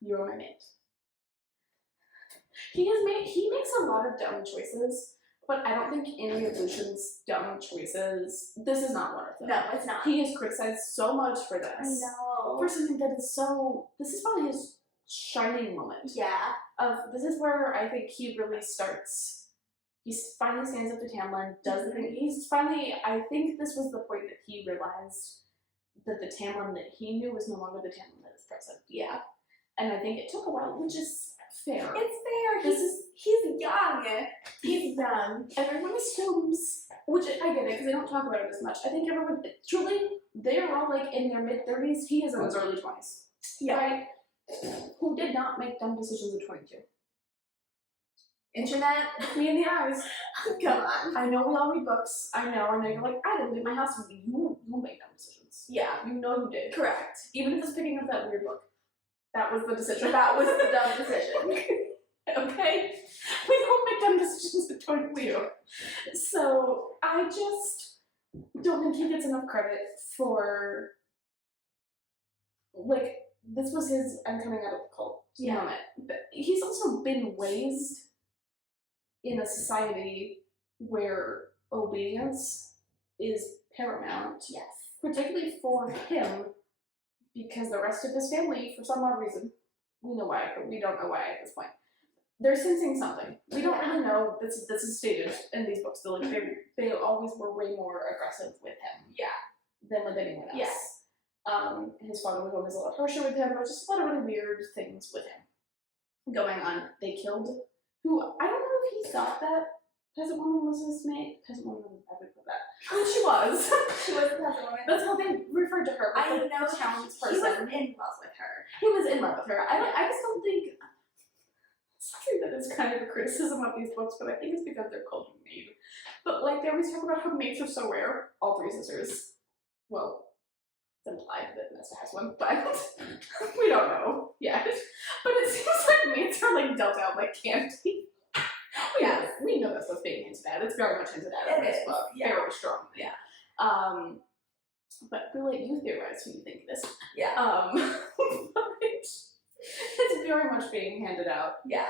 "You're my mate." He makes a lot of dumb choices. But I don't think any of Lucian's dumb choices, this is not one of them. No, it's not. He is criticized so much for this. I know. For something that is this is probably his shining moment. Yeah. This is where I think he really starts, he finally stands up to Tamlin, does the thing. I think this was the point that he realized that the Tamlin that he knew was no longer the Tamlin that is present. Yeah. And I think it took a while, which is fair. It's fair. He's young. He's young. Everyone assumes, which I get it because they don't talk about it as much. I think everyone, truly, they are all like in their mid-30s. He is in his early 20s. Yeah. Right? Who did not make dumb decisions at 22. Internet, me in the eyes. Come on. I know we all read books. I know you're like, I didn't leave my house. You make dumb decisions. Yeah. You know you did. Correct. Even if it's picking up that weird book. That was the decision. That was the dumb decision. Okay? We don't make dumb decisions at 22. So, I just don't think he gets enough credit for, like, this was his I'm coming out of the cult moment. But he's also been raised in a society where obedience is paramount. Yes. Particularly for him, because the rest of his family, for some odd reason, we don't know why at this point, they're sensing something. We don't really know. This is stated in these books. Like they always were way more aggressive with him, than with anyone else. Yes. His father was always a lot harsher with him. There was just a lot of really weird things with him going on. They killed who I don't know if he thought that peasant woman was his mate. Peasant woman was probably for that. But she was. She was a peasant woman. That's how they referred to her. I know the town's person. He was in love with her. He was in love with her. I just don't think something that is kind of a criticism of these books, but I think it's because they're called maid. But like they always talk about how mates are so rare. All three sisters. Well, it's implied that Nesta has one, but we don't know yet. But it seems like mates are like dealt out like candy. We know that's what's being hinted at. It's very much hinted at in this book. Very strongly. Yeah. But we'll let you theorize who you think it is. Yeah. But it's very much being handed out. Yeah.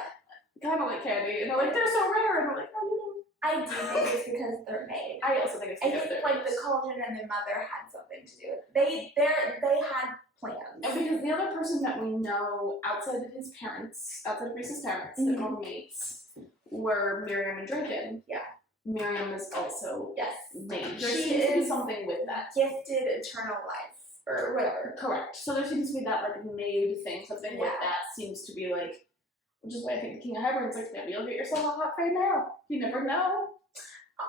Kind of like candy. And they're like, they're so rare. And we're like, oh, no. I do think it's because they're made. I also think it's because they're like the cauldron and the mother had something to do with it. They had plans. And because the other person that we know outside of his parents, outside of Rhysand's parents, that were mates, were Miriam and Draken. Yeah. Miriam is also made. There She seems to be is something with that. Gifted eternal life. Or whatever. Correct. So there seems to be that like maid thing, something with that seems to be like, which is why I think the King of Hybrid's like, maybe you'll get yourself a hot Fae now. You never know.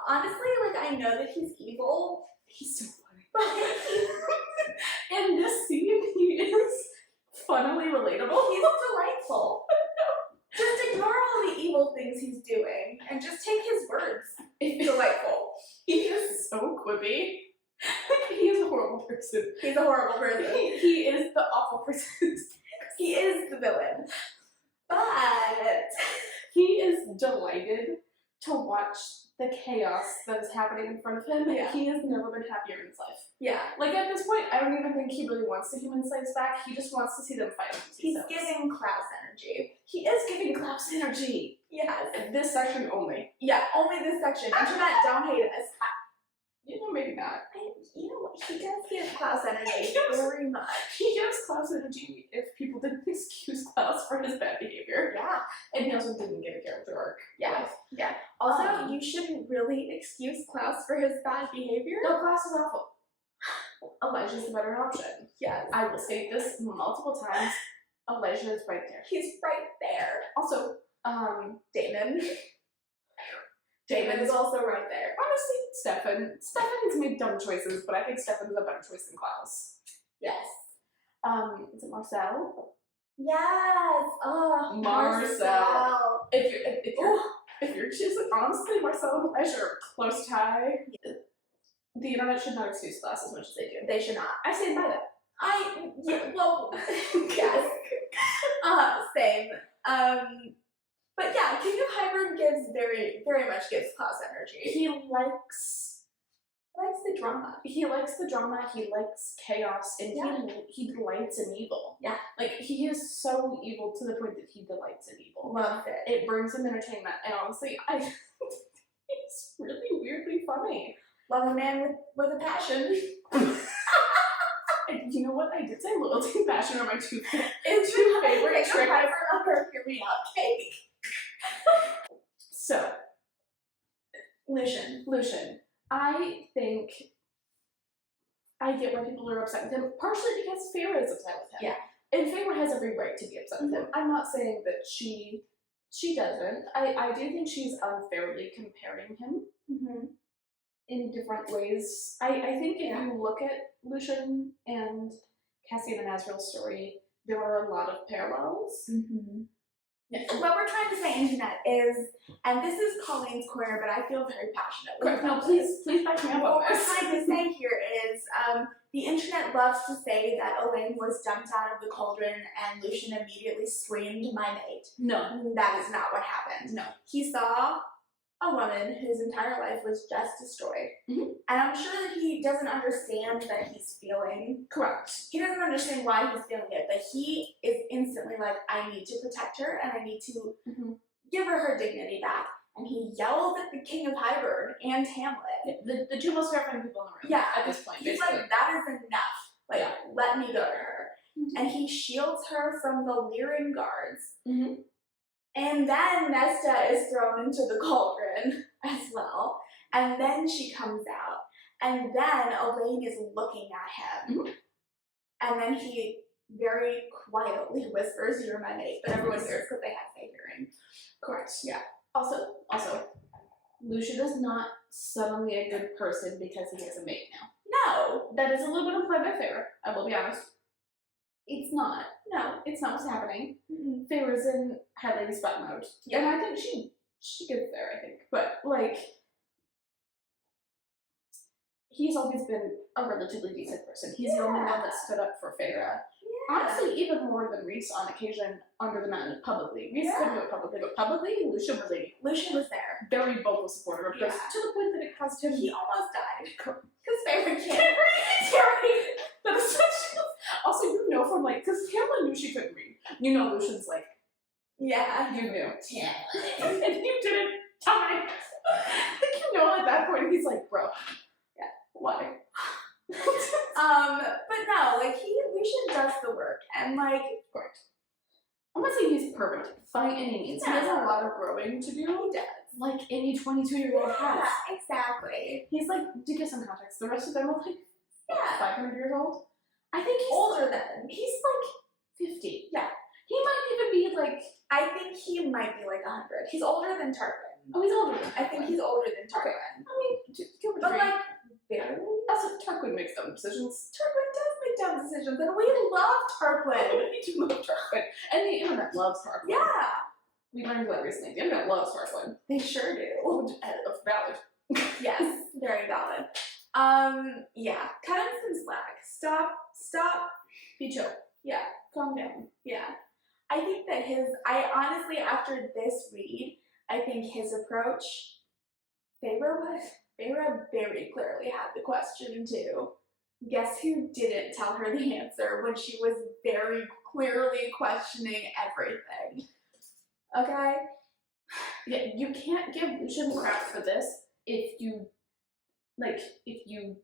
Honestly, like I know that he's evil. He's so funny. In this scene, he is funnily relatable. He's delightful. Just ignore all the evil things he's doing and just take his words. It's delightful. He is so quippy. He is a horrible person. He's a horrible person. He is the awful person. He is the villain. But He is delighted to watch the chaos that is happening in front of him. Yeah. He has never been happier in his life. yeah, Like, at this point, I don't even think he really wants the human slaves back. He just wants to see them fight. he's giving Klaus energy. He is giving Klaus energy. Yes. This section only. Yeah, only this section. Internet, don't hate us. You know, maybe not. You know what? He does give Klaus energy Yes. very much. He gives Klaus energy if people didn't excuse Klaus for his bad behavior. Yeah. And he also didn't get a character arc. Yeah. Yeah. Also, you shouldn't really excuse Klaus for his bad behavior. No, Klaus is awful. Elijah's the better option. Yes. I will state this multiple times. Elijah is right there. He's right there. Also, Damon. Damon is also right there. honestly, Stefan's made dumb choices, but I think Stefan is a better choice than Klaus. Yes. Is it Marcel? Yes. Oh, Marcel. If you're choosing, honestly, Marcel and Elijah are a close tie. The internet should not excuse Klaus as much as they do. They should not. I stand by that. Well, yes. Same. But yeah, King of Hybrid gives very much gives Klaus energy. He likes the drama. He likes chaos, and Yeah. he delights in evil. Yeah. Like, he is so evil to the point that he delights in evil. Love it. It brings him entertainment, and honestly, he's really weirdly funny. Love a man with a passion. And you know what? I did say loyalty and passion are my two It's two your favorite King of triggers. Hybrid on her hear me out cake. So, Lucian. I think I get why people are upset with him, partially because Feyre is upset with him. Yeah. And Feyre has every right to be upset with him. I'm not saying that she doesn't. I do think she's unfairly comparing him Mm-hmm. in different ways. I think if Yeah. you look at Lucian and Cassian and Azriel's story, there are a lot of parallels. Mm-hmm. Yeah. What we're trying to say, internet, is, and this is Colleen's corner, but I feel very passionate. Correct. No, please back me up What on we're this. trying to say here is, the internet loves to say that Elaine was dumped out of the cauldron and Lucian immediately screamed, "My mate." No. That is not what happened. No. He saw a woman whose entire life was just destroyed. Mhm. And I'm sure that he doesn't understand that he's feeling. Correct. He doesn't understand why he's feeling it, but he is instantly like, I need to protect her and I need to Mhm. give her dignity back. And he yells at the King of Hybrid and Tamlin. The two most terrifying people in the room. Yeah, At this point, he's basically. like, that is enough. Like, Yeah. let me go to her. Mhm. And he shields her from the leering guards. Mhm. And then Nesta is thrown into the cauldron as well. And then she comes out. And then Elaine is looking at him. Mhm. And then he very quietly whispers, "You're my mate." But everyone hears because they have Fey hearing. Correct. Yeah. Also, Lucian is not suddenly a good person because he has a mate now. No. That is a little bit implied by Feyre, I will be honest. It's not. No. It's not what's happening. Mm-mm. Feyre's in highlighting spot mode. Yeah. And I think she gets there, I think. But, like, he's always been a relatively decent person. He's the only one that stood up for Feyre. Honestly, even more than Rhys on occasion under the mountain publicly. Rhys couldn't do it publicly, but publicly, Lucian was a Lucian was there. very vocal supporter of this, Yeah. to the point that it caused him. He almost died. Because Feyre can't Can't breathe. Can't breathe. That is such. Also, you know from like, because Tamlin knew she couldn't read. You know, Lucian's like, Yeah. you knew. Yeah. And you didn't die. Like, you know, at that point, he's like, bro. Yeah. Why? But no, like Lucian does the work, and like, Correct. I'm not saying he's perfect by any means. He has a lot of growing to do. he does. Like any 22-year-old has. Yeah, exactly. He's like, to give some context, the rest of them are like Yeah. 500 years old. I think he's Older than. He's like 50. Yeah. He might even be like, I think he might be like 100. He's older than Tarquin. oh, he's older than I think he's older than Tarquin. I mean, give it But a like, barely. also, Tarquin makes dumb decisions. Tarquin does make dumb decisions, and we love Tarquin. We do love Tarquin. And the internet loves Tarquin. Yeah, We learned that recently. The internet loves Tarquin. they sure do. Valid. Yes, very valid. Yeah, cut him some slack. Stop. Be chill. Yeah, Calm down. yeah. I think that I honestly, after this read, I think his approach, Feyre very clearly had the question too. Guess who didn't tell her the answer when she was very clearly questioning everything? Okay? Yeah, you can't give Lucian crap for this if you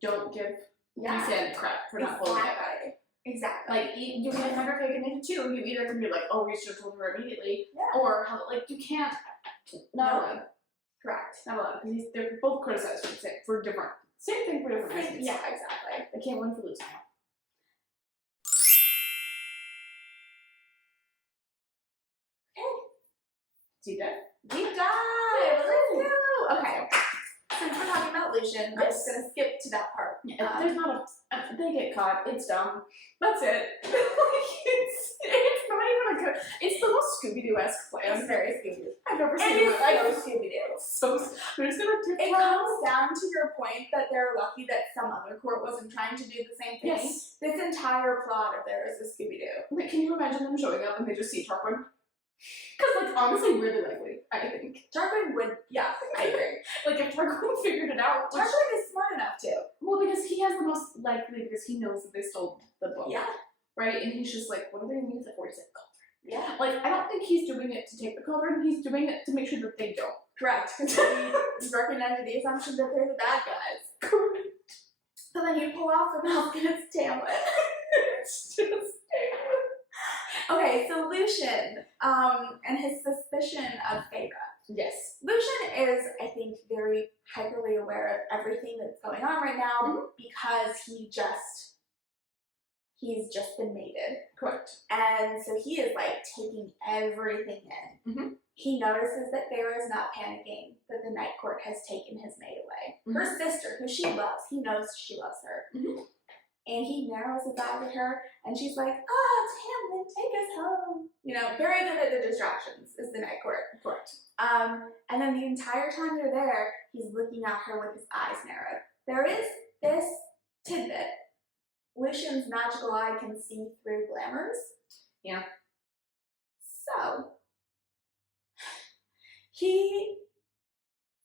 don't give Rhysand crap for not holding it back. Exactly. Like, you can't have your cake and eat it too. You either can be like, oh, we should have told her immediately, Yeah. or you can't. Not allowed. Correct. Not allowed, because they're both criticized for different. Same thing for different reasons. Yeah, exactly. They can't win for losing. Okay. Deep dive. Let's go. Okay. Since we're talking about Lucian, I'm just gonna skip to that part. There's not they get caught. It's dumb. That's it. It's not even a good. It's the most Scooby-Doo-esque plan. It's very Scooby-Doo. I've ever seen. It is so Scooby-Doo. So there's gonna do. It comes down to your point that they're lucky that some other court wasn't trying to do the same thing. Yes. This entire plot of theirs is Scooby-Doo. Like, can you imagine them showing up and they just see Tarquin? Because, honestly, really likely, I think. Tarquin would, yeah, I agree. Like, if Tarquin figured it out. Tarquin is smart enough to. Well, because he has the most likely, because he knows that they stole the book. Yeah. Right? And he's just like, what are they going to use it for? He's like, cauldron. Yeah. Like, I don't think he's doing it to take the cauldron. He's doing it to make sure that they don't. Correct. Because he's working under the assumption that they're the bad guys. Correct. So then you pull off the mouth and it's Tamlin. It's just Tamlin. Okay, so Lucian, and his suspicion of Feyre. Yes. Lucian is, I think, very hyperly aware of everything that's going on right now because he's just been mated. Correct. And so he is like taking everything in. Mm-hmm. He notices that Feyre is not panicking, that the Night Court has taken his maid away. Mm-hmm. Her sister, who she loves, he knows she loves her. Mm-hmm. And he narrows his eyes at her, and she's like, Tamlin, take us home. You know, very good at the distractions, is the Night Court. Correct. And then the entire time they're there, he's looking at her with his eyes narrowed. There is this tidbit. Lucian's magical eye can see through glamours. Yeah. So, he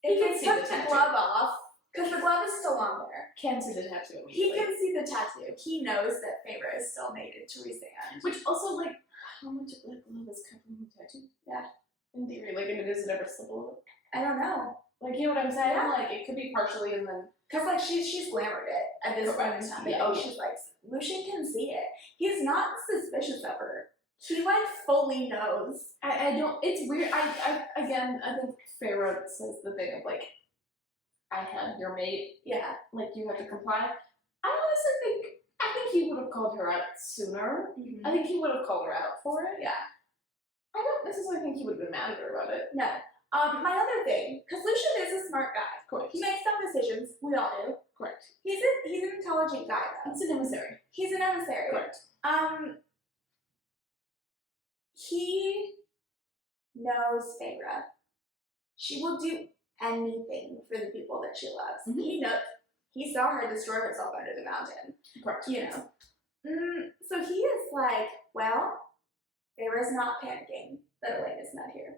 can see took the the tattoo. glove off, because the glove is still on there. Can see the tattoo He immediately. can see the tattoo. He knows that Feyre is still mated to Rhysand. Which also, like, how much of that glove is covering the tattoo? Yeah. In theory, like, if does it ever slip over? I don't know. Like, you know what I'm saying? Yeah. Like, it could be partially and then... Because, like, she's glamored it at this point in time. Yeah. Oh, she's like, Lucian can see it. He's not suspicious of her. He, like, fully knows. I don't... It's weird. I think Feyre says the thing of, like, I had your mate. Yeah. Like, you have to comply. I honestly think he would have called her out sooner. Mm-hmm. I think he would have called her out for it. Yeah. I don't necessarily think he would have been mad at her about it. No. My other thing, because Lucian is a smart guy. Correct. He makes some decisions. We all do. Correct. He's an intelligent guy, though. It's an emissary. He's an emissary. Correct. He knows Feyre. She will do anything for the people that she loves. Mm-hmm. He knows. He saw her destroy herself under the mountain. Correct. You know. So he is like, well, Feyre's not panicking that Elena's not here.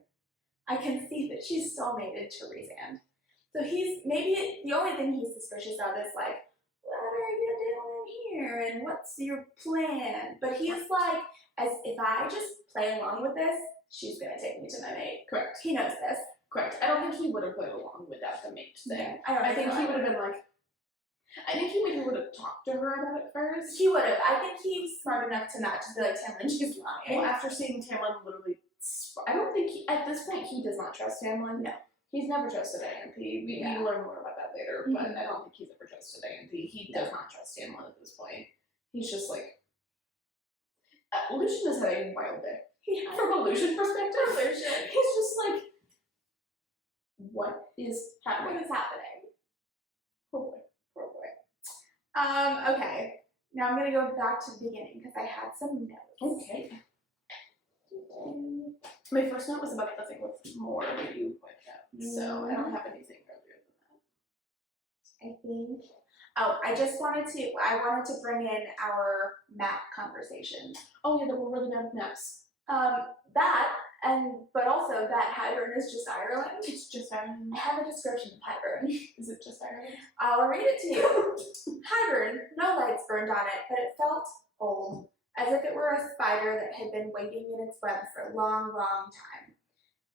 I can see that she's still mated to Rhysand. So he's, maybe the only thing he's suspicious of is like, what are you doing here? And what's your plan? But he's like, as if I just play along with this, she's gonna take me to my mate. Correct. He knows this. Correct. I don't think he would have played along without the mate thing. I think he would have been like, I think he maybe would have talked to her about it first. He would have. I think he's smart enough to not just be like, Tamlin, she's lying. Well, after seeing Tamlin literally, I don't think at this point he does not trust Tamlin. No. He's never trusted AMP. We learn more about that later, but I don't think he's ever trusted AMP. He does not trust Tamlin at this point. He's just like, Lucian has had a wild day. From a Lucian perspective, he's just like, what is happening? What is happening? Poor boy. Okay. Now I'm gonna go back to the beginning because I had some notes. Okay. My first note was about the thing with more that you pointed out, so I don't have anything earlier than that. I think. Oh, I wanted to bring in our map conversation. Oh yeah, that we're really bad with maps. But also that Hybern is just Ireland. It's just Ireland. I have a description of Hybern. Is it just Ireland? I'll read it to you. Hybern, no lights burned on it, but it felt old, as if it were a spider that had been waiting in its web for a long, long time.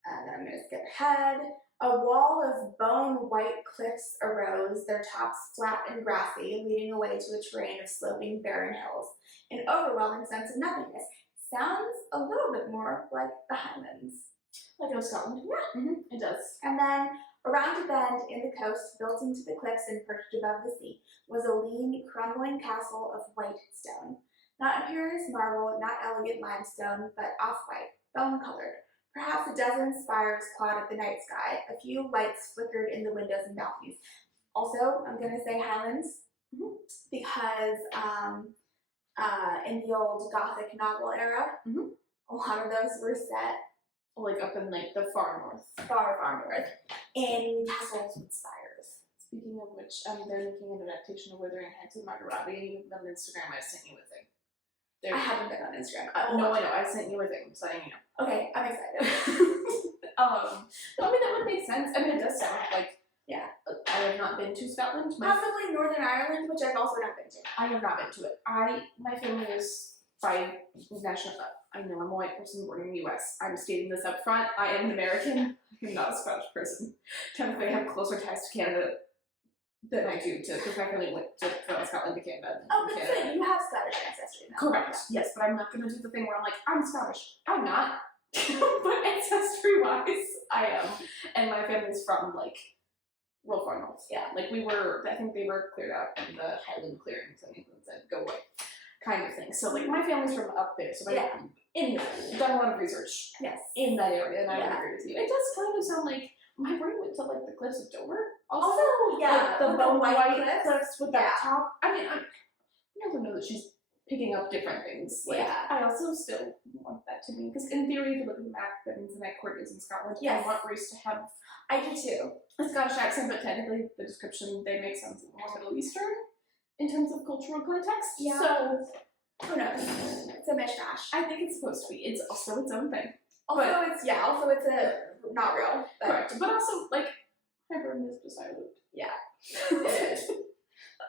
Then I'm going to skip ahead. A wall of bone-white cliffs arose, their tops flat and grassy, leading away to a terrain of sloping, barren hills. An overwhelming sense of nothingness. Sounds a little bit more like the Highlands. Like Scotland? Yeah. It does. And then, around a bend in the coast, built into the cliffs and perched above the sea, was a lean, crumbling castle of white stone. Not imperious marble, not elegant limestone, but off-white, bone-colored. Perhaps a dozen spires clouded the night sky. A few lights flickered in the windows and balconies. Also, I'm going to say Highlands because in the old Gothic novel era, a lot of those were set like up in like the far north. Far north, in castles with spires. Speaking of which, they're making an adaptation of Wuthering Heights of Margaery. On Instagram, I sent you a thing. I haven't been on Instagram. No, I know. I sent you a thing, so you know. Okay, I'm excited. I mean, that would make sense. I mean, it does sound like, yeah. I have not been to Scotland. Possibly Northern Ireland, which I've also not been to. I have not been to it. My family is by national. I know I'm a white person born in the U.S. I'm stating this up front. I am an American. I'm not a Scottish person. Technically, I have closer ties to Canada than I do to, because my family went from Scotland to Canada. Oh, but so you have Scottish ancestry now. Correct. Yes, but I'm not going to do the thing where I'm like, I'm Scottish. I'm not. But ancestry-wise, I am. And my family's from, like, real far north. Yeah. Like, I think they were cleared out in the Highland clearings and England said, go away. Kind of thing. So, like, my family's from up there. So, anyway, done a lot of research in that area, and I would agree with you. It does kind of sound like my brain went to, like, the cliffs of Dover. Also, yeah, like, the bone white cliffs with that Yeah. top. I mean, I never know that she's picking up different things. Like, I also still want that to be, because in theory, if you look at the map, that means the Night Court is in Scotland. Yes. I want Rhys to have I do too. a Scottish accent, but technically the description, they make sense more Middle Eastern in terms of cultural context. Yeah. So, who knows? It's a mishmash. I think it's supposed to be. It's also its own thing. Also, it's a not real. But correct. But also, like, Hybern is beside it. Yeah.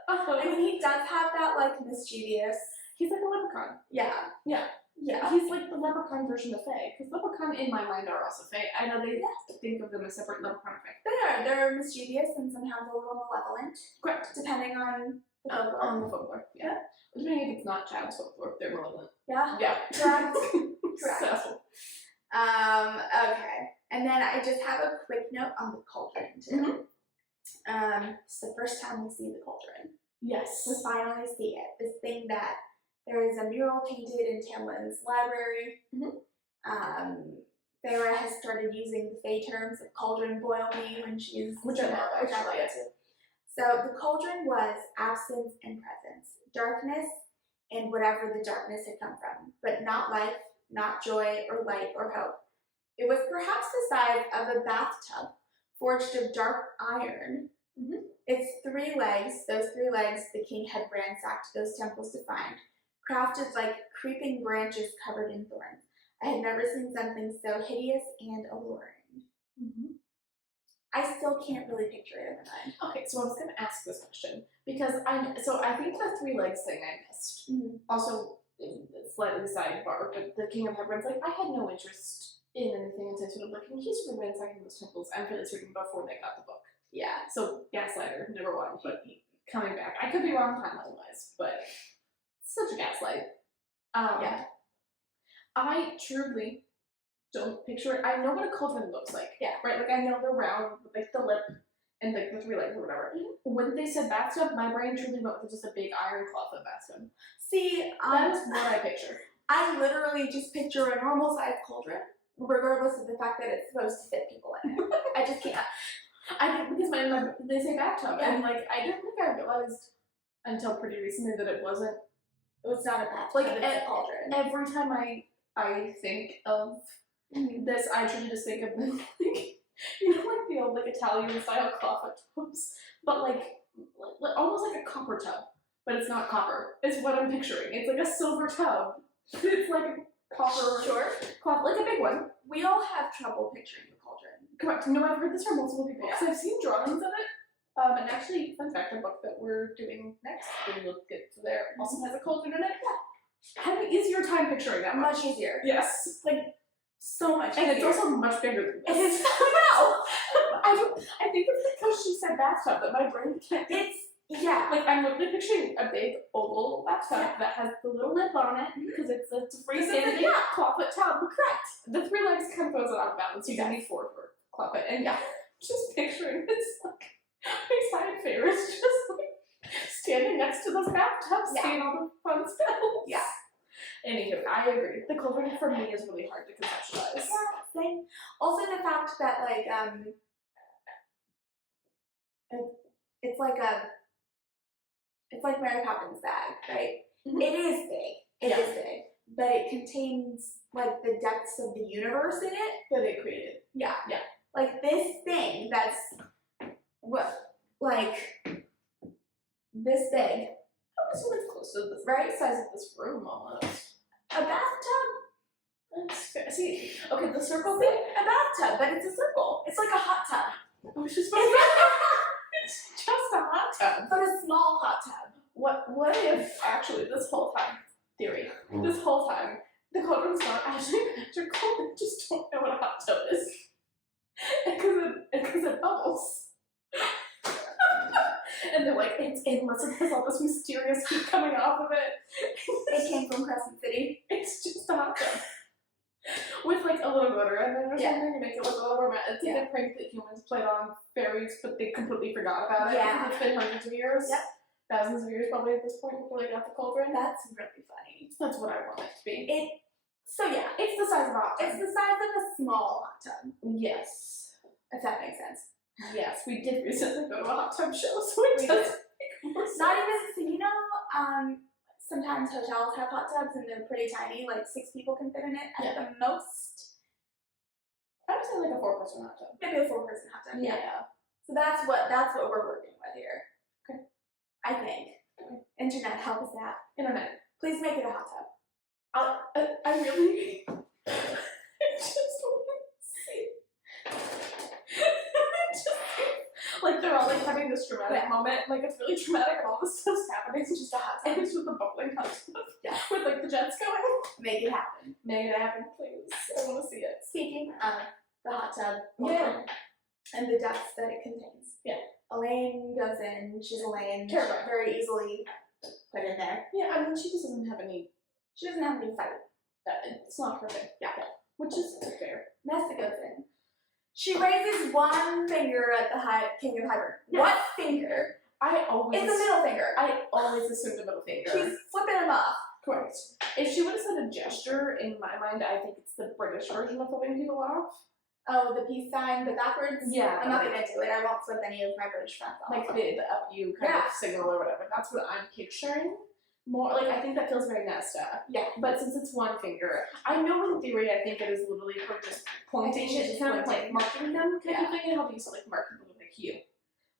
I I mean, he does have that, like, mischievous. He's like a leprechaun. Yeah. Yeah. Yeah. He's like the leprechaun version of Fae. Because leprechaun, in my mind, are also Fae. I know they think of them as separate leprechaun and Fae. They're mischievous and sometimes a little malevolent. Correct. Depending on the folklore. On the folklore, yeah. Depending if it's not child's folklore, they're malevolent. Yeah. Yeah. Correct. Correct. So. Okay. And then I just have a quick note on the cauldron too. It's the first time we see the cauldron. Yes. We finally see it. This thing that there is a mural painted in Tamlin's library. Feyre has started using the Fae terms of cauldron boil me when she's which I love too. So the cauldron was absence and presence, darkness and whatever the darkness had come from, but not life, not joy or light or hope. It was perhaps the size of a bathtub forged of dark iron. Its 3 legs, those 3 legs the king had ransacked those temples to find, crafted like creeping branches covered in thorns. I had never seen something so hideous and alluring. I still can't really picture it in my mind. Okay, so I was going to ask this question because I think the 3 legs thing I missed. Also, slightly sidebar, but the King of Hebron's like, I had no interest in anything until sort of like, he's sort of ransacking those temples. I'm fairly certain before they got the book. Yeah, so gaslighter, number 1, but coming back. I could be wrong timeline-wise, but such a gaslight. I truly don't picture it. I know what a cauldron looks like. Yeah. Right? Like, I know the round, like, the lip, and, like, the 3 legs or whatever. When they said bathtub, my brain truly went with just a big iron cloth of bathtub. See, that is what I picture. I literally just picture a normal-sized cauldron, regardless of the fact that it's supposed to fit people in it. I just can't. Because they say bathtub, and, like, I don't think I realized until pretty recently that it wasn't. It was not a bathtub, like, it's a cauldron. Every time I think of this, I try to just think of them, like, you know, like the old, like, Italian-style coffee tubs, but, like, almost like a copper tub, but it's not copper. It's what I'm picturing. It's like a silver tub. It's like a copper cloth, like a big one. We all have trouble picturing the cauldron. Correct. No, I've heard this from multiple people. Yeah. So I've seen drawings of it. And actually, fun fact, the book that we're doing next, we will get to there, also has a cauldron in it. Yeah. Have an easier time picturing that. Much easier. Yes. Like, so much easier. And it's also much bigger than this. It is. I I think it's because she said bathtub that my brain can't. It's, yeah. Like, I'm literally picturing a big oval bathtub that has the little lip on it because it's a freestanding clawfoot tub. Correct. The 3 legs kind of goes out of balance. You don't need 4 for clawfoot. And yeah, just picturing this, like, excited Feyre is just like standing next to this bathtub, seeing all the fun spells. Yeah. Anywho, I agree. The cauldron for me is really hard to conceptualize. Yeah, same. Also the fact that, like, it's like Mary Poppins' bag, right? Mm-hmm. It is big. It is big. But it contains, like, the depths of the universe in it. That it created. Yeah. Yeah. Like, this thing that's, what, like, this big. I assume it's close to the Right? size of this room almost. A bathtub? That's fair. See, okay, the circle See, thing. a bathtub, but it's a circle. It's like a hot tub. I was just about it's just a hot tub. But a small hot tub. What if actually this whole time, theory, this whole time, the cauldron's not actually magical, I just don't know what a hot tub is. Because it bubbles. And they're like, it's endless and there's all this mysterious heat coming off of it. It came from Crescent City. It's just a hot tub. With like a little glitter and then there's something to make it look a little romantic. It's like a prank that humans played on fairies, but they completely forgot about it. Yeah. It's been hundreds of years. Yep. Thousands of years probably at this point before they got the cauldron. That's really funny. That's what I want it to be. So yeah, It's the size of a hot tub. it's the size of a small hot tub. Yes. If that makes sense. Yes, we did recently go to a hot tub show, so it We does did. make more sense. Not even, so you know, sometimes hotels have hot tubs and they're pretty tiny, like 6 people can fit in it at the most. I would say like a 4-person hot tub. Maybe a 4-person hot tub. Yeah. So that's what we're working with here. Okay. I think. Internet, help us out. Internet. Please make it a hot tub. I really I just want to see. Like they're all like having this dramatic moment, like it's really dramatic and all this stuff's happening. It's just a hot tub. It's just a bubbling hot tub. Yeah. With like the jets going. Make it happen. Make it happen, please. I want to see it. Speaking of the hot tub, Yeah. and the depths that it contains. Yeah. Elaine goes in. She's Elaine. Terrifying. Very easily put in there. Yeah, I mean she just doesn't have any. She doesn't have any fight. It's not her thing. Yeah. Which is fair. Nesta goes in. She raises one finger at the King of Hybern. Yeah. What finger? It's It's a middle finger. I always assumed a middle finger. She's flipping him off. Correct. If she would have said a gesture, in my mind, I think it's the British version of flipping people off. Oh, the peace sign, but backwards? Yeah. I'm not gonna do it. I won't flip any of my British friends off. Like the up you kind of signal or whatever. That's what I'm picturing. More like I think that feels very Nesta. Yeah. But since it's one finger, I know in theory I think it is literally her just pointing it, kind of like marking them kind of thing, and how they used to like mark people with like you.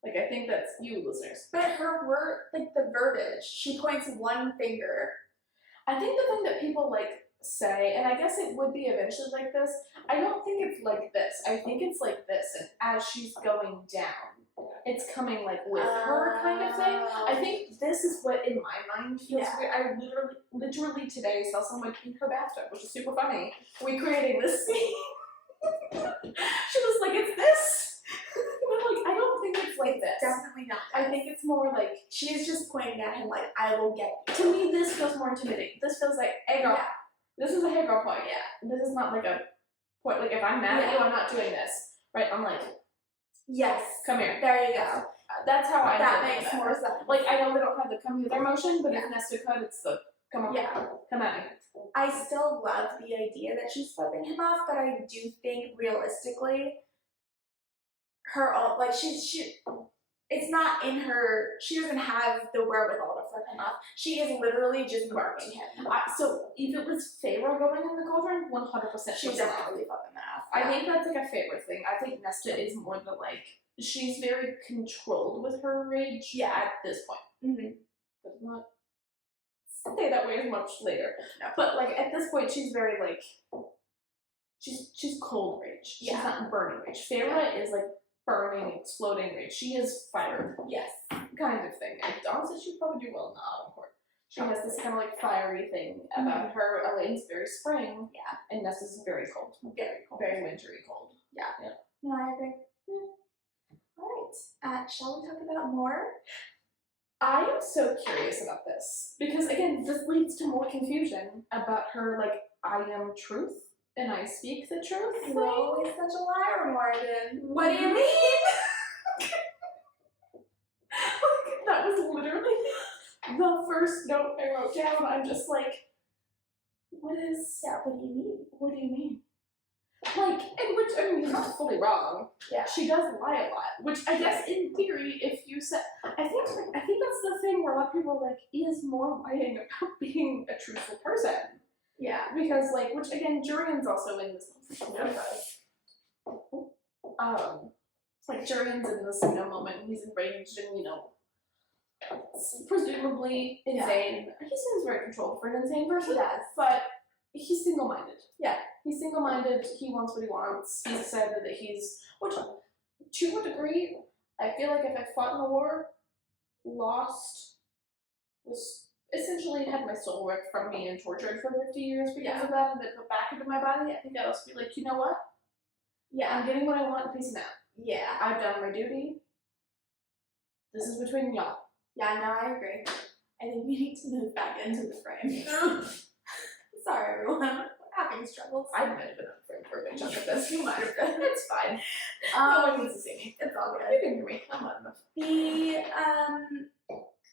Like I think that's you listeners. But her word, like the verbiage, she points one finger. I think the thing that people like say, and I guess it would be eventually like this, I don't think it's like this. I think it's like this, and as she's going down, it's coming like with her kind of thing. I think this is what in my mind feels weird. I literally today saw someone in her bathtub, which is super funny, recreating this scene. She was like, it's this. And I'm like, I don't think it's like this. Definitely not. I think it's more like, She's just pointing at him like, I will get you. to me, this feels more intimidating. This feels like, hey girl, Yeah. this is a hey girl point. Yeah. This is not like a point, like if I'm mad at you, I'm not doing this. Right? I'm like, Yes. come here. There you go. That's how I That feel makes about it. more sense. Like, I know they don't have the come hither motion, but if Nesta could, it's the come on, Yeah. come at me. I still love the idea that she's flipping him off, but I do think realistically, her own, like it's not in her. She doesn't have the wherewithal to flip him off. She is literally just marking him. So if it was Feyre going in the cauldron, 100% She's definitely flipping him off. I think that's like a favorite thing. I think Nesta is more the like, she's very controlled with her rage at this point. Mm-hmm. Does not stay that way as much later. No. But like at this point, she's very like she's cold rage. She's not burning rage. Feyre is like burning, exploding rage. She is fire. Yes. Kind of thing. And honestly, she'd probably do well in the autumn court. She has this kind of like fiery thing about her. Elaine's very spring. Yeah. And Nessa's very cold. Very cold. Very wintry cold. Yeah. No, I agree. Alright. Shall we talk about more? I am so curious about this. Because again, this leads to more confusion about her like, I am truth and I speak the truth. You're always such a liar, Morgan. What do you mean? That was literally the first note I wrote down. I'm just like, what is... Yeah, what do you mean? What do you mean? Like, and which, I mean, you're not fully wrong. Yeah. She does lie a lot, which I guess in theory, if you said, I think that's the thing where a lot of people are like, is more lying about being a truthful person. Yeah. Because, like, which again, Jurian's also in this. Like, Jurian's in this, moment, he's enraged and, presumably insane. He seems very controlled for an insane person. He does. But he's single-minded. Yeah. He's single-minded, he wants what he wants. He's said that he's, which, to a degree, I feel like if I fought in a war, lost, was essentially had my soul ripped from me and tortured for 50 years because of that, and then put back into my body, I think I'd also be like, you know what? Yeah. I'm getting what I want, peace now. Yeah. I've done my duty. This is between y'all. Yeah, no, I agree. I think we need to move back into the frame. Sorry, everyone. We're having struggles. I might have been on frame for a big chunk of this. You might have been. It's fine. No one needs to see me. It's all You good. can hear me. I'm loud enough.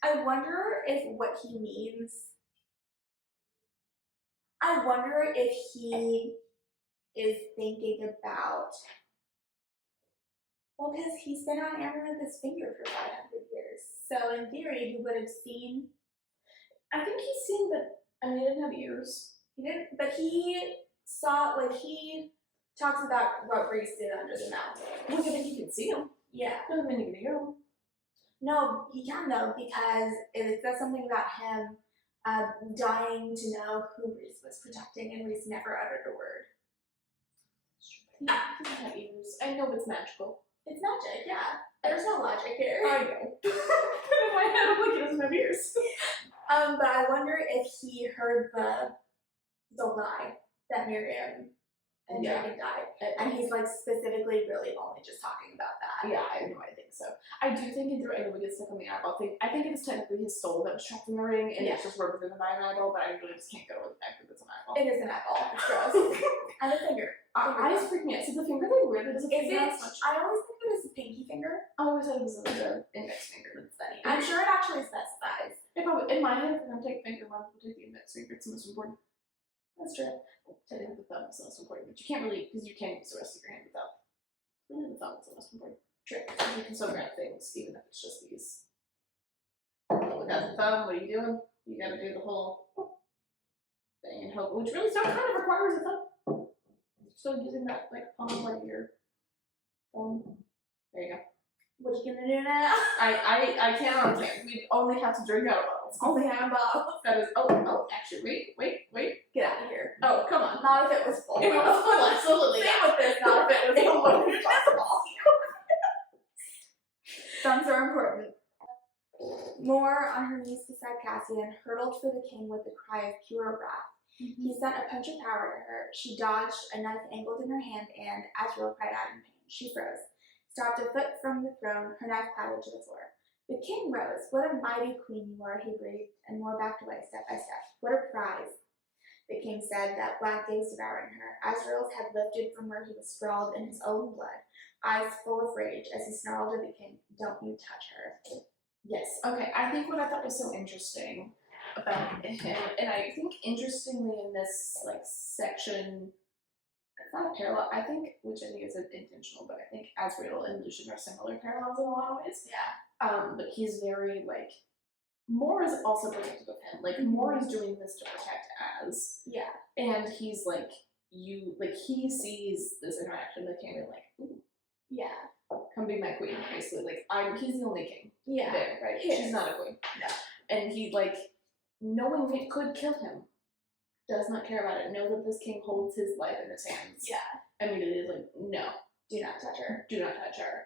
I wonder if what he means. I wonder if he is thinking about. Well, because he's been on Amber with his finger for 500 years. So in theory, he would have seen. I think he's seen that. I mean, he didn't have ears. He didn't, but he saw, he talks about what Rhys did under the mountain. Look, I think you can see him. Yeah. Doesn't mean you can hear him. No, he can though, because it says something about him dying to know who Rhys was protecting, and Rhys never uttered a word. He doesn't have ears. I know it's magical. It's magic, yeah. There's no logic here. I know. But in my head, I'm like, he doesn't have ears. But I wonder if he heard the lie that Miriam and Dragon died, and he's specifically really only just talking about that. Yeah, I know. I think so. I do think in I know we get stuck on the eyeball thing. I think it is technically his soul that was trapped in the ring, and it's just represented by an eyeball. But I really just can't get over the fact that it's an eyeball. It is an eyeball. It's gross. And a finger. Eyes freak me out. So the finger thing weird that doesn't freak me out as much. I always think it was a pinky finger. I always thought it was the index finger. It's funny. I'm sure it actually specifies. If I would, in my head, if I'm gonna take finger, one would take the index finger. It's the most important. That's true. Technically, the thumb is the most important, but you can't really, because you can't use the rest of your hand without. Really, the thumb is the most important. True. You can still grab things, even if it's just these. But without the thumb, what are you doing? You gotta do the whole thing and hope, which really still kind of requires a thumb. Still using that, palm part of your thumb. There you go. What are you gonna do now? I can't on camp. We only have to drink out of bottles. Only have bottles. That is, actually, wait. Get out of here. Oh, come on. Not if it was full. If it was full, absolutely. Same with this, not if it was full. Thumbs are important. Moore, on her knees beside Cassian, hurtled for the king with a cry of pure wrath. He sent a punch of power to her. She dodged, a knife angled in her hand, and Azriel cried out in pain. She froze. Stopped a foot from the throne, her knife clattered to the floor. The king rose. What a mighty queen you are, he breathed, and Moore backed away step by step. What a prize, the king said, that black gaze devouring her. Azriel's head lifted from where he was sprawled in his own blood, eyes full of rage as he snarled at the king, "Don't you touch her." Yes. Okay. I think what I thought was so interesting about him, and I think interestingly in this section, it's not a parallel. I think, which I think is intentional, but I think Azriel and Lucian are similar parallels in a lot of ways. Yeah. But he's very Moore is also protective of him. Moore is doing this to protect Az. Yeah. And he's he sees this interaction that came in ooh. Yeah. come be my queen, basically. Like, he's the only king Yeah. there, right? He She's is. not a queen. No. And he, like, knowing it could kill him, does not care about it. Know that this king holds his life in his hands. Yeah. Immediately is like, no. Do not touch her. Do not touch her.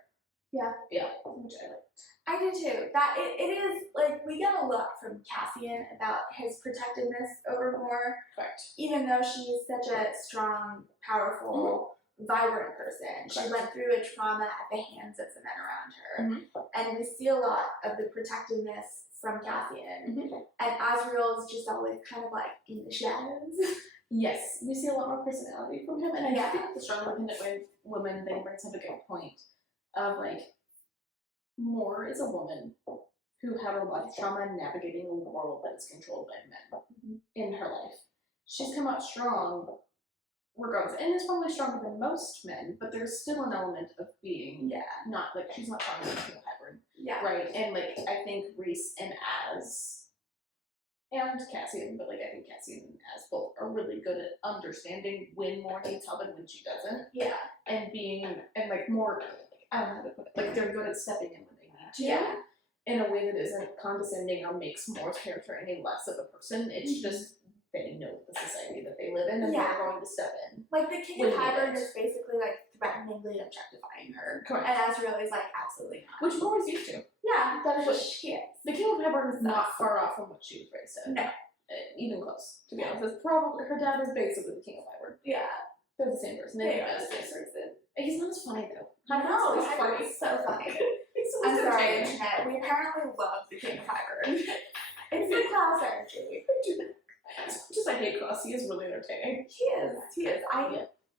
Yeah. Yeah. Which I liked. I do too. That it is like we get a lot from Cassian about his protectiveness over Moore, Correct. even though she's such a strong, powerful, vibrant person. She Correct. went through a trauma at the hands of the men around her, and we see a lot of the protectiveness from Cassian. And Azriel is just always kind of like in the shadows. Yes, we see a lot more personality from him, and I Yeah. think the strong independent woman thing brings up a good point of like, Moore is a woman who had a lot of trauma navigating a world that is controlled by men in her life. She's come out strong, regardless, and is probably stronger than most men, but there's still an element of being not like she's not stronger than King Hybrid, right? And like I think Rhys and Az. And Cassian, but like I think Cassian and Az both are really good at understanding when Moore needs help and when she doesn't. Yeah. And being, and like more, I don't know how to put it, like they're good at stepping in when they need to. Yeah. In a way that isn't condescending or makes Moore's character any less of a person. It's just they know the society that they live in and they're going to step in. Like the King of Hybrid is basically like threateningly objectifying her. Correct. And Azriel is like absolutely not. Which Moore is used to. Yeah, That is what she is. The King of Hybrid is not far off from what she was raised in. No. Even close, to be honest. It's probably, her dad is basically the King of Hybrid. Yeah. They're the same person. They are the same person. He's not as funny though. No, he's funny. Hybrid is so funny. He's so I'm sorry, entertaining. Internet. We apparently love the King of Hybrid. It's the class energy. As much as I hate Klaus, he is really entertaining. He is. He is. I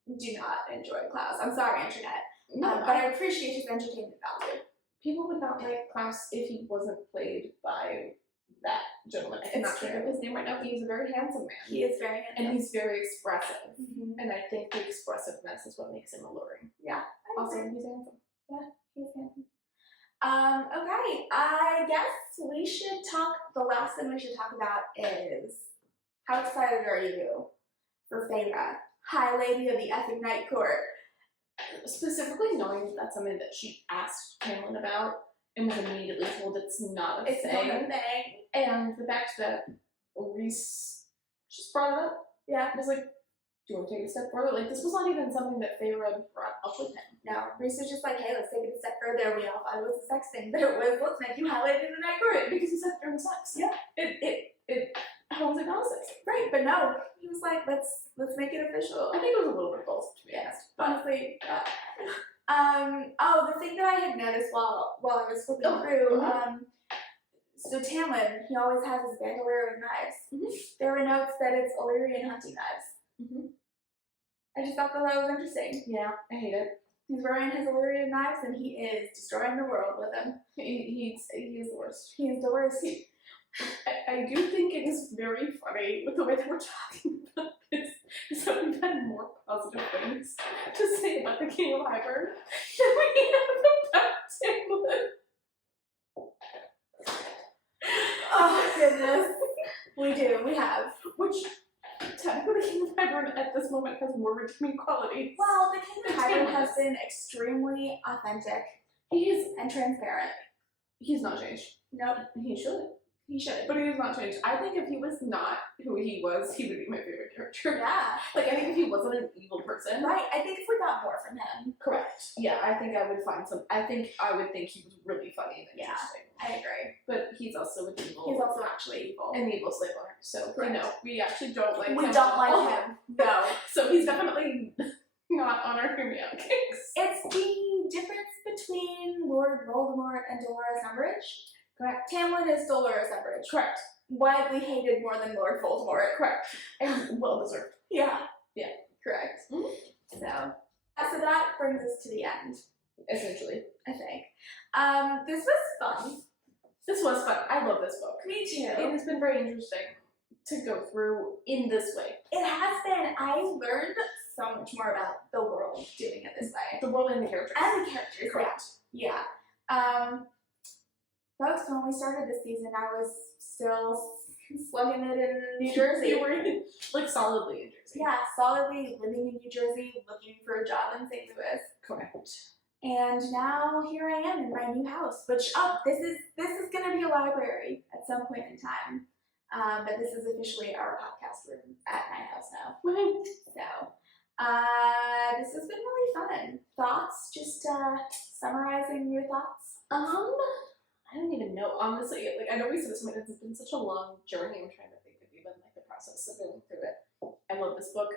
do not enjoy Klaus. I'm sorry, Internet. No, But I appreciate his entertainment value. people would not like Klaus if he wasn't played by that gentleman. I cannot think of his name right now, but he's a very handsome man. He is very handsome. And he's very expressive. Mm-hmm. And I think the expressiveness is what makes him alluring. Yeah. Also, he's handsome. Yeah, he's handsome. Okay, I guess we should talk, the last thing we should talk about is, how excited are you for Feyre, High Lady of the Effing Night Court? Specifically knowing that that's something that she asked Tamlin about and was immediately told it's not a It's thing. not a thing. And the fact that Rhys just brought it up. Yeah. I was like, do you want to take it a step further? Like, this was not even something that Feyre brought up with him. No, Rhys was just like, hey, let's take it a step further. We all thought it was a sex thing, but it was, let's make you High Lady of the Night Court. Because he said during sex. Yeah. How was it not sex? Right, but no, he was like, let's make it official. I think it was a little bit of both, to be honest. Honestly, oh, the thing that I had noticed while I was flipping through, so Tamlin, he always has his bandolier of knives. Mm-hmm. There were notes that it's Illyrian hunting knives. Mm-hmm. I just thought that was interesting. Yeah, I hate it. He's wearing his Illyrian knives and he is destroying the world with them. He is the worst. He is the worst. I do think it is very funny with the way that we're talking about this, is that we've had more positive things to say about the King of Hybrid than we have about Tamlin. Oh goodness. We have. Which, technically the King of Hybrid at this moment has more redeeming qualities. Well, the King of Hybrid has been extremely authentic. And transparent. He's not changed. Nope. He should. He should. But he has not changed. I think if he was not who he was, he would be my favorite character. Yeah. Like, I think if he wasn't an evil person. Right. I think if we got more from him. Correct. Yeah, I think I would find some. I would think he was really funny and interesting. I agree. But he's also an evil. He's also actually evil. An evil slave owner. So, Correct. you know, we actually don't like him. We don't like him. No. So he's definitely not on our Hear Out kicks. It's the difference between Lord Voldemort and Dolores Umbridge. Correct. Tamlin is Dolores Umbridge. Correct. Widely hated more than Lord Voldemort. Correct. And well deserved. Yeah. Yeah. Correct. Mm-hmm. So that brings us to the end, Essentially. I think. This was fun. This was fun. I love this book. Me too. It has been very interesting to go through in this way. It has been. I learned so much more about the world doing it this way. The world and the characters. And the characters. Correct. Yeah. Folks, when we started this season, I was still slugging it in New Jersey. You were like solidly in Jersey. Yeah, solidly living in New Jersey, looking for a job in St. Louis. Correct. And now here I am in my new house, which this is gonna be a library at some point in time. But this is officially our podcast room at my house now. So this has been really fun. Thoughts? Just summarizing your thoughts. I don't even know, honestly. Like, I know we said this, but it's been such a long journey. I'm trying to think of even like the process of going through it. I love this book.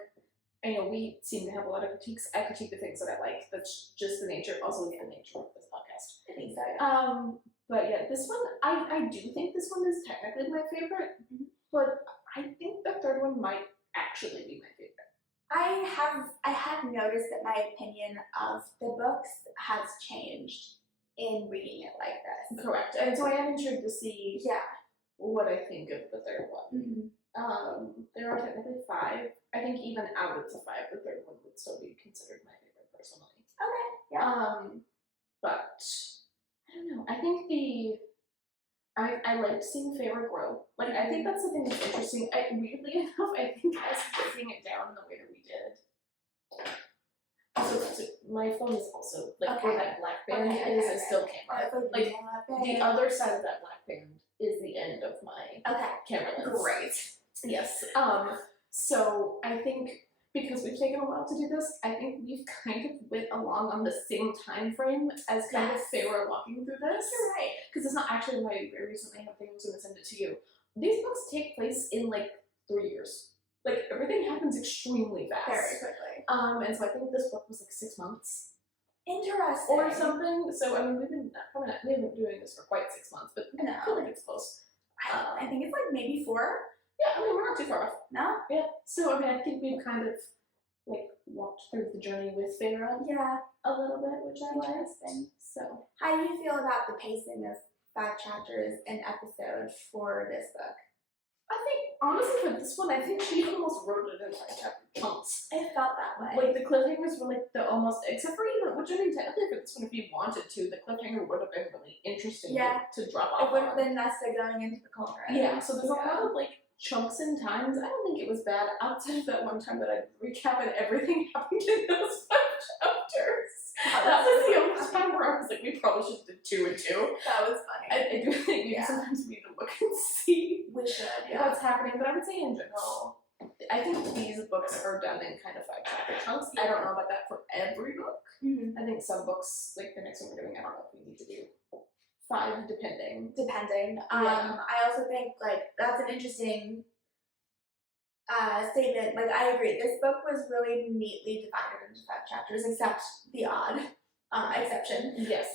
I know we seem to have a lot of critiques. I critique the things that I like. That's just the nature, also the nature of this podcast. I think so. But yeah, this one, I do think this one is technically my favorite, but I think the third one might actually be my favorite. I have noticed that my opinion of the books has changed in reading it like this. Correct. And so I am intrigued to see what I think of the third one. There are technically 5. I think even out of the 5, the third one would still be considered my favorite personally. Okay. Yeah. But I don't know. I think I liked seeing Feyre grow. Like, I think that's something that's interesting. Weirdly enough, I think as breaking it down in the way that we did. So my phone is also like where that black band is. I still can't. Like the other side of that black band is the end of my camera lens. Great. Yes. So I think because we've taken a while to do this, I think we've kind of went along on the same time frame as kind of Feyre walking through this. You're right. Because it's not actually what I recently have things going to send it to you. These books take place in like 3 years. Like, everything happens extremely fast. Very quickly. And so I think this book was like 6 months. Interesting. Or something. So, I mean, we haven't been doing this for quite 6 months, but I feel like it's close. I think it's like maybe 4. Yeah, I mean, we're not too far off. No? Yeah. So, I mean, I think we've kind of, like, walked through the journey with Feyre a little bit, which I like. So. How do you feel about the pacing of 5 chapters an episode for this book? I think, honestly, for this one, I think she almost wrote it in 5 chapter chunks. It felt that way. Like, the cliffhangers were like the almost, except for even, which I mean, technically for this one, if you wanted to, the cliffhanger would have been really interesting to drop off. It would have been Nesta going into the cauldron. Yeah, so there's a lot of like chunks and times. I don't think it was bad outside of that one time that I recap and everything happened in those 5 chapters. That was the only time where I was like, we probably should have did 2 and 2. That was funny. I do think sometimes we need to look and see what's happening, but I would say in general, I think these books are done in kind of 5 chapter chunks. I don't know about that for every book. I think some books, like the next one we're doing, I don't know if we need to do 5 depending. I also think like that's an interesting statement. Like, I agree. This book was really neatly divided into 5 chapters, except the odd exception. Yes.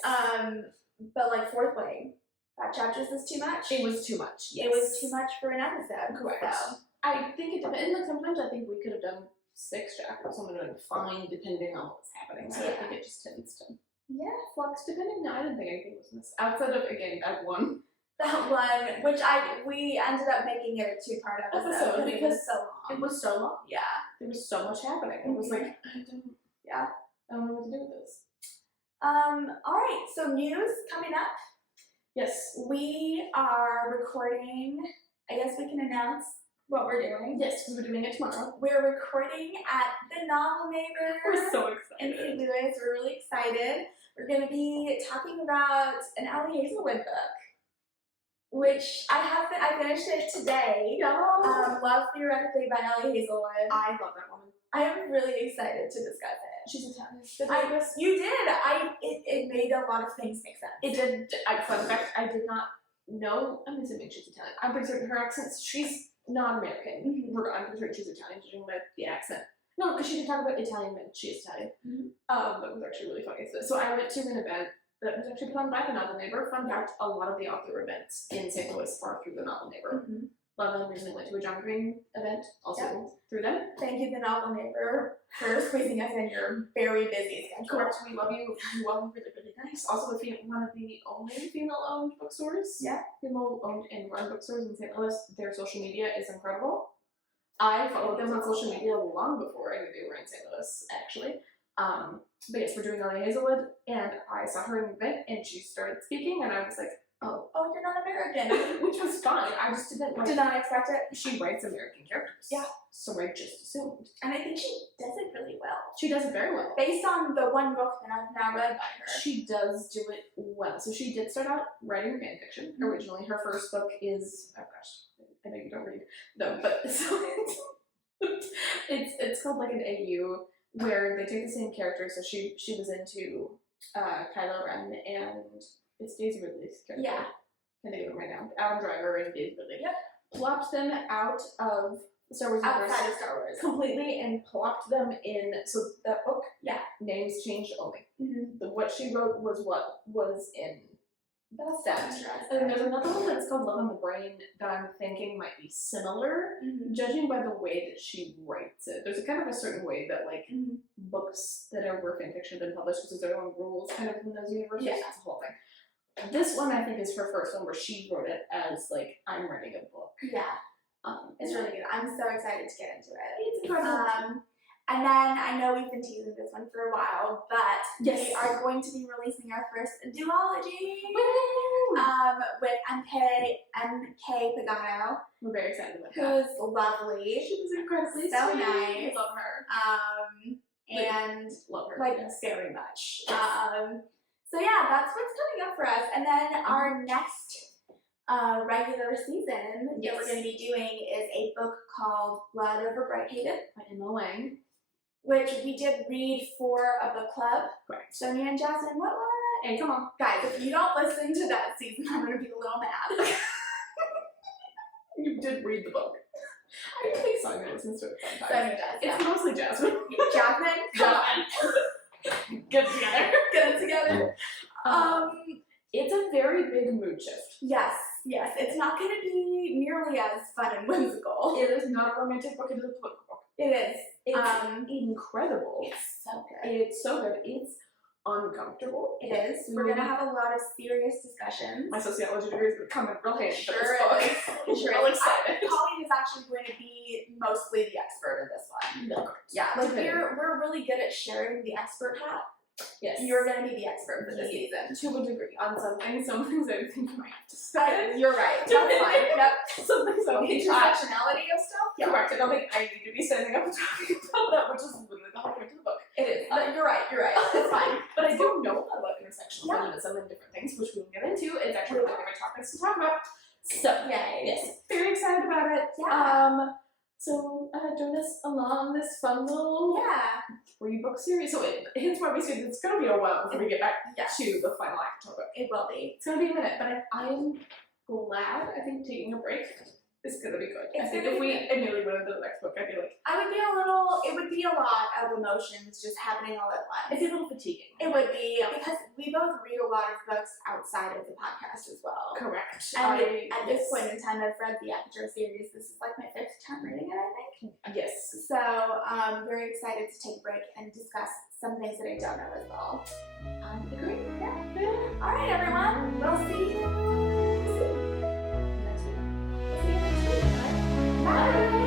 But like Fourth Wing, 5 chapters was too much. It was too much. Yes. It was too much for an episode. Correct. So. I think it depends. Like, sometimes I think we could have done 6 chapters. Something would have been fine depending on what's happening. So I think it just tends to flux depending. No, I didn't think anything was missed outside of that one. That one, which we ended up making it a 2-part episode because it was so long. It was so long. Yeah. There was so much happening. It was like, I don't know what to do with this. Alright, so news coming up. Yes. We are recording, I guess we can announce what we're doing. Yes, because we're doing it tomorrow. We're recording at the Novel Neighbor. We're so excited. In St. Louis. We're really excited. We're going to be talking about an Allie Hazelwood book, which I finished it today. Love Theoretically by Allie Hazelwood. I love that woman. I am really excited to discuss it. She's Italian. You did. It made a lot of things make sense. It did. Fun fact, I did not know. I'm assuming she's Italian. I'm pretty certain her accent. She's not American. I'm pretty certain she's Italian, judging by the accent. No, because she did talk about Italian men. She is Italian. That was actually really funny. So I went to an event that was actually put on by the Novel Neighbor. Fun fact, a lot of the author events in St. Louis are through the Novel Neighbor. Love recently went to a John Green event, also through them. Thank you, the Novel Neighbor, for squeezing us in your very busy schedule. Correct, we love you. You are really, really nice. Also, one of the only female-owned bookstores. Yeah. Female-owned and run bookstores in St. Louis. Their social media is incredible. I followed them on social media long before I knew they were in St. Louis, actually. But yes, we're doing Allie Hazelwood, and I saw her in an event, and she started speaking, and I was like, Oh. Oh, you're not American. Which was fine. I just didn't like. Did not expect it. She writes American characters. Yeah. So I just assumed. And I think she does it really well. She does it very well. Based on the one book that I've now read by her. She does do it well. So she did start out writing fan fiction originally. Her first book is, oh gosh, I know you don't read them, but so it's called like an AU where they take the same character. So she was into Kylo Ren and it's Daisy Ridley's character. Yeah. Can't think of it right now. Adam Driver and Daisy Ridley. Yep. Plopped them out of the Star Wars universe Outside of Star Wars. completely and plopped them in. So that book, Yeah. names changed only. Mm-hmm. What she wrote was what was in That's that. interesting. And then there's another one that's called Love on the Brain that I'm thinking might be similar, judging by the way that she writes it. There's a kind of a certain way that like books that were fan fiction have been published because there's their own rules kind of in those universes. Yeah. That's the whole thing. This one I think is her first one where she wrote it as like, I'm writing a book. Yeah. It's really good. I'm so excited to get into it. It's incredible. And then I know we've been teasing this one for a while, but Yes. we are going to be releasing our first duology Woo! with MK Pagano, We're very excited about that. who's lovely. She was incredibly So sweet. nice. Love her. And Love her. like yes. very much. So yeah, that's what's coming up for us. And then our next regular season that we're going to be doing is a book called Blood Over Brighthaven by Emma Lang. which we did read for a book club. Correct. So me and Jasmine, what? Hey, come on. Guys, if you don't listen to that season, I'm going to be a little mad. You did read the book. I think Simon listens to it sometimes. Simon does, yeah. It's mostly Jasmine. Jasmine, come on. Get it together. Get it together. It's a very big mood shift. Yes. It's not going to be nearly as fun and whimsical. It is not a romantic book, it is a political book. It is. It's incredible. It's so good. It's so good. It's uncomfortable. It is. We're going to have a lot of serious discussions. My sociology degree is going to come in real handy for Sure this book. is. I'm real excited. Colleen is actually going to be mostly the expert in this one. No. Yeah, like we're really good at sharing the expert hat. Yes. You're going to be the expert for this season. To a degree. On some things I think I might have to say. You're right. That's fine. Yep. Some things I don't think Intersectionality of stuff? Yeah. Correct. I don't think I need to be standing up and talking about that, which is literally the whole point of the book. It is. You're right. It's fine. But I do know about intersectional feminism and different things, which we will get into. It's actually one of my favorite topics to talk about. So, yes, very excited about it. Yeah. So join us along this fun little 3-book series. So hence why we said it's going to be a while before we get back to the final act of it. It will be. It's going to be a minute, but I'm glad. I think taking a break is going to be good. I think if we immediately went into the next book, I'd be like, it would be a lot of emotions just happening all at once. it'd be a little fatiguing. It would be, because we both read a lot of books outside of the podcast as well. Correct. And at this point in time, I've read the Aperture series. This is like my 5th time reading it, I think. Yes. So I'm very excited to take a break and discuss some things that I don't know as well. Agree. Yeah. All right, everyone. We'll see you soon. Next week. See you next week. Bye.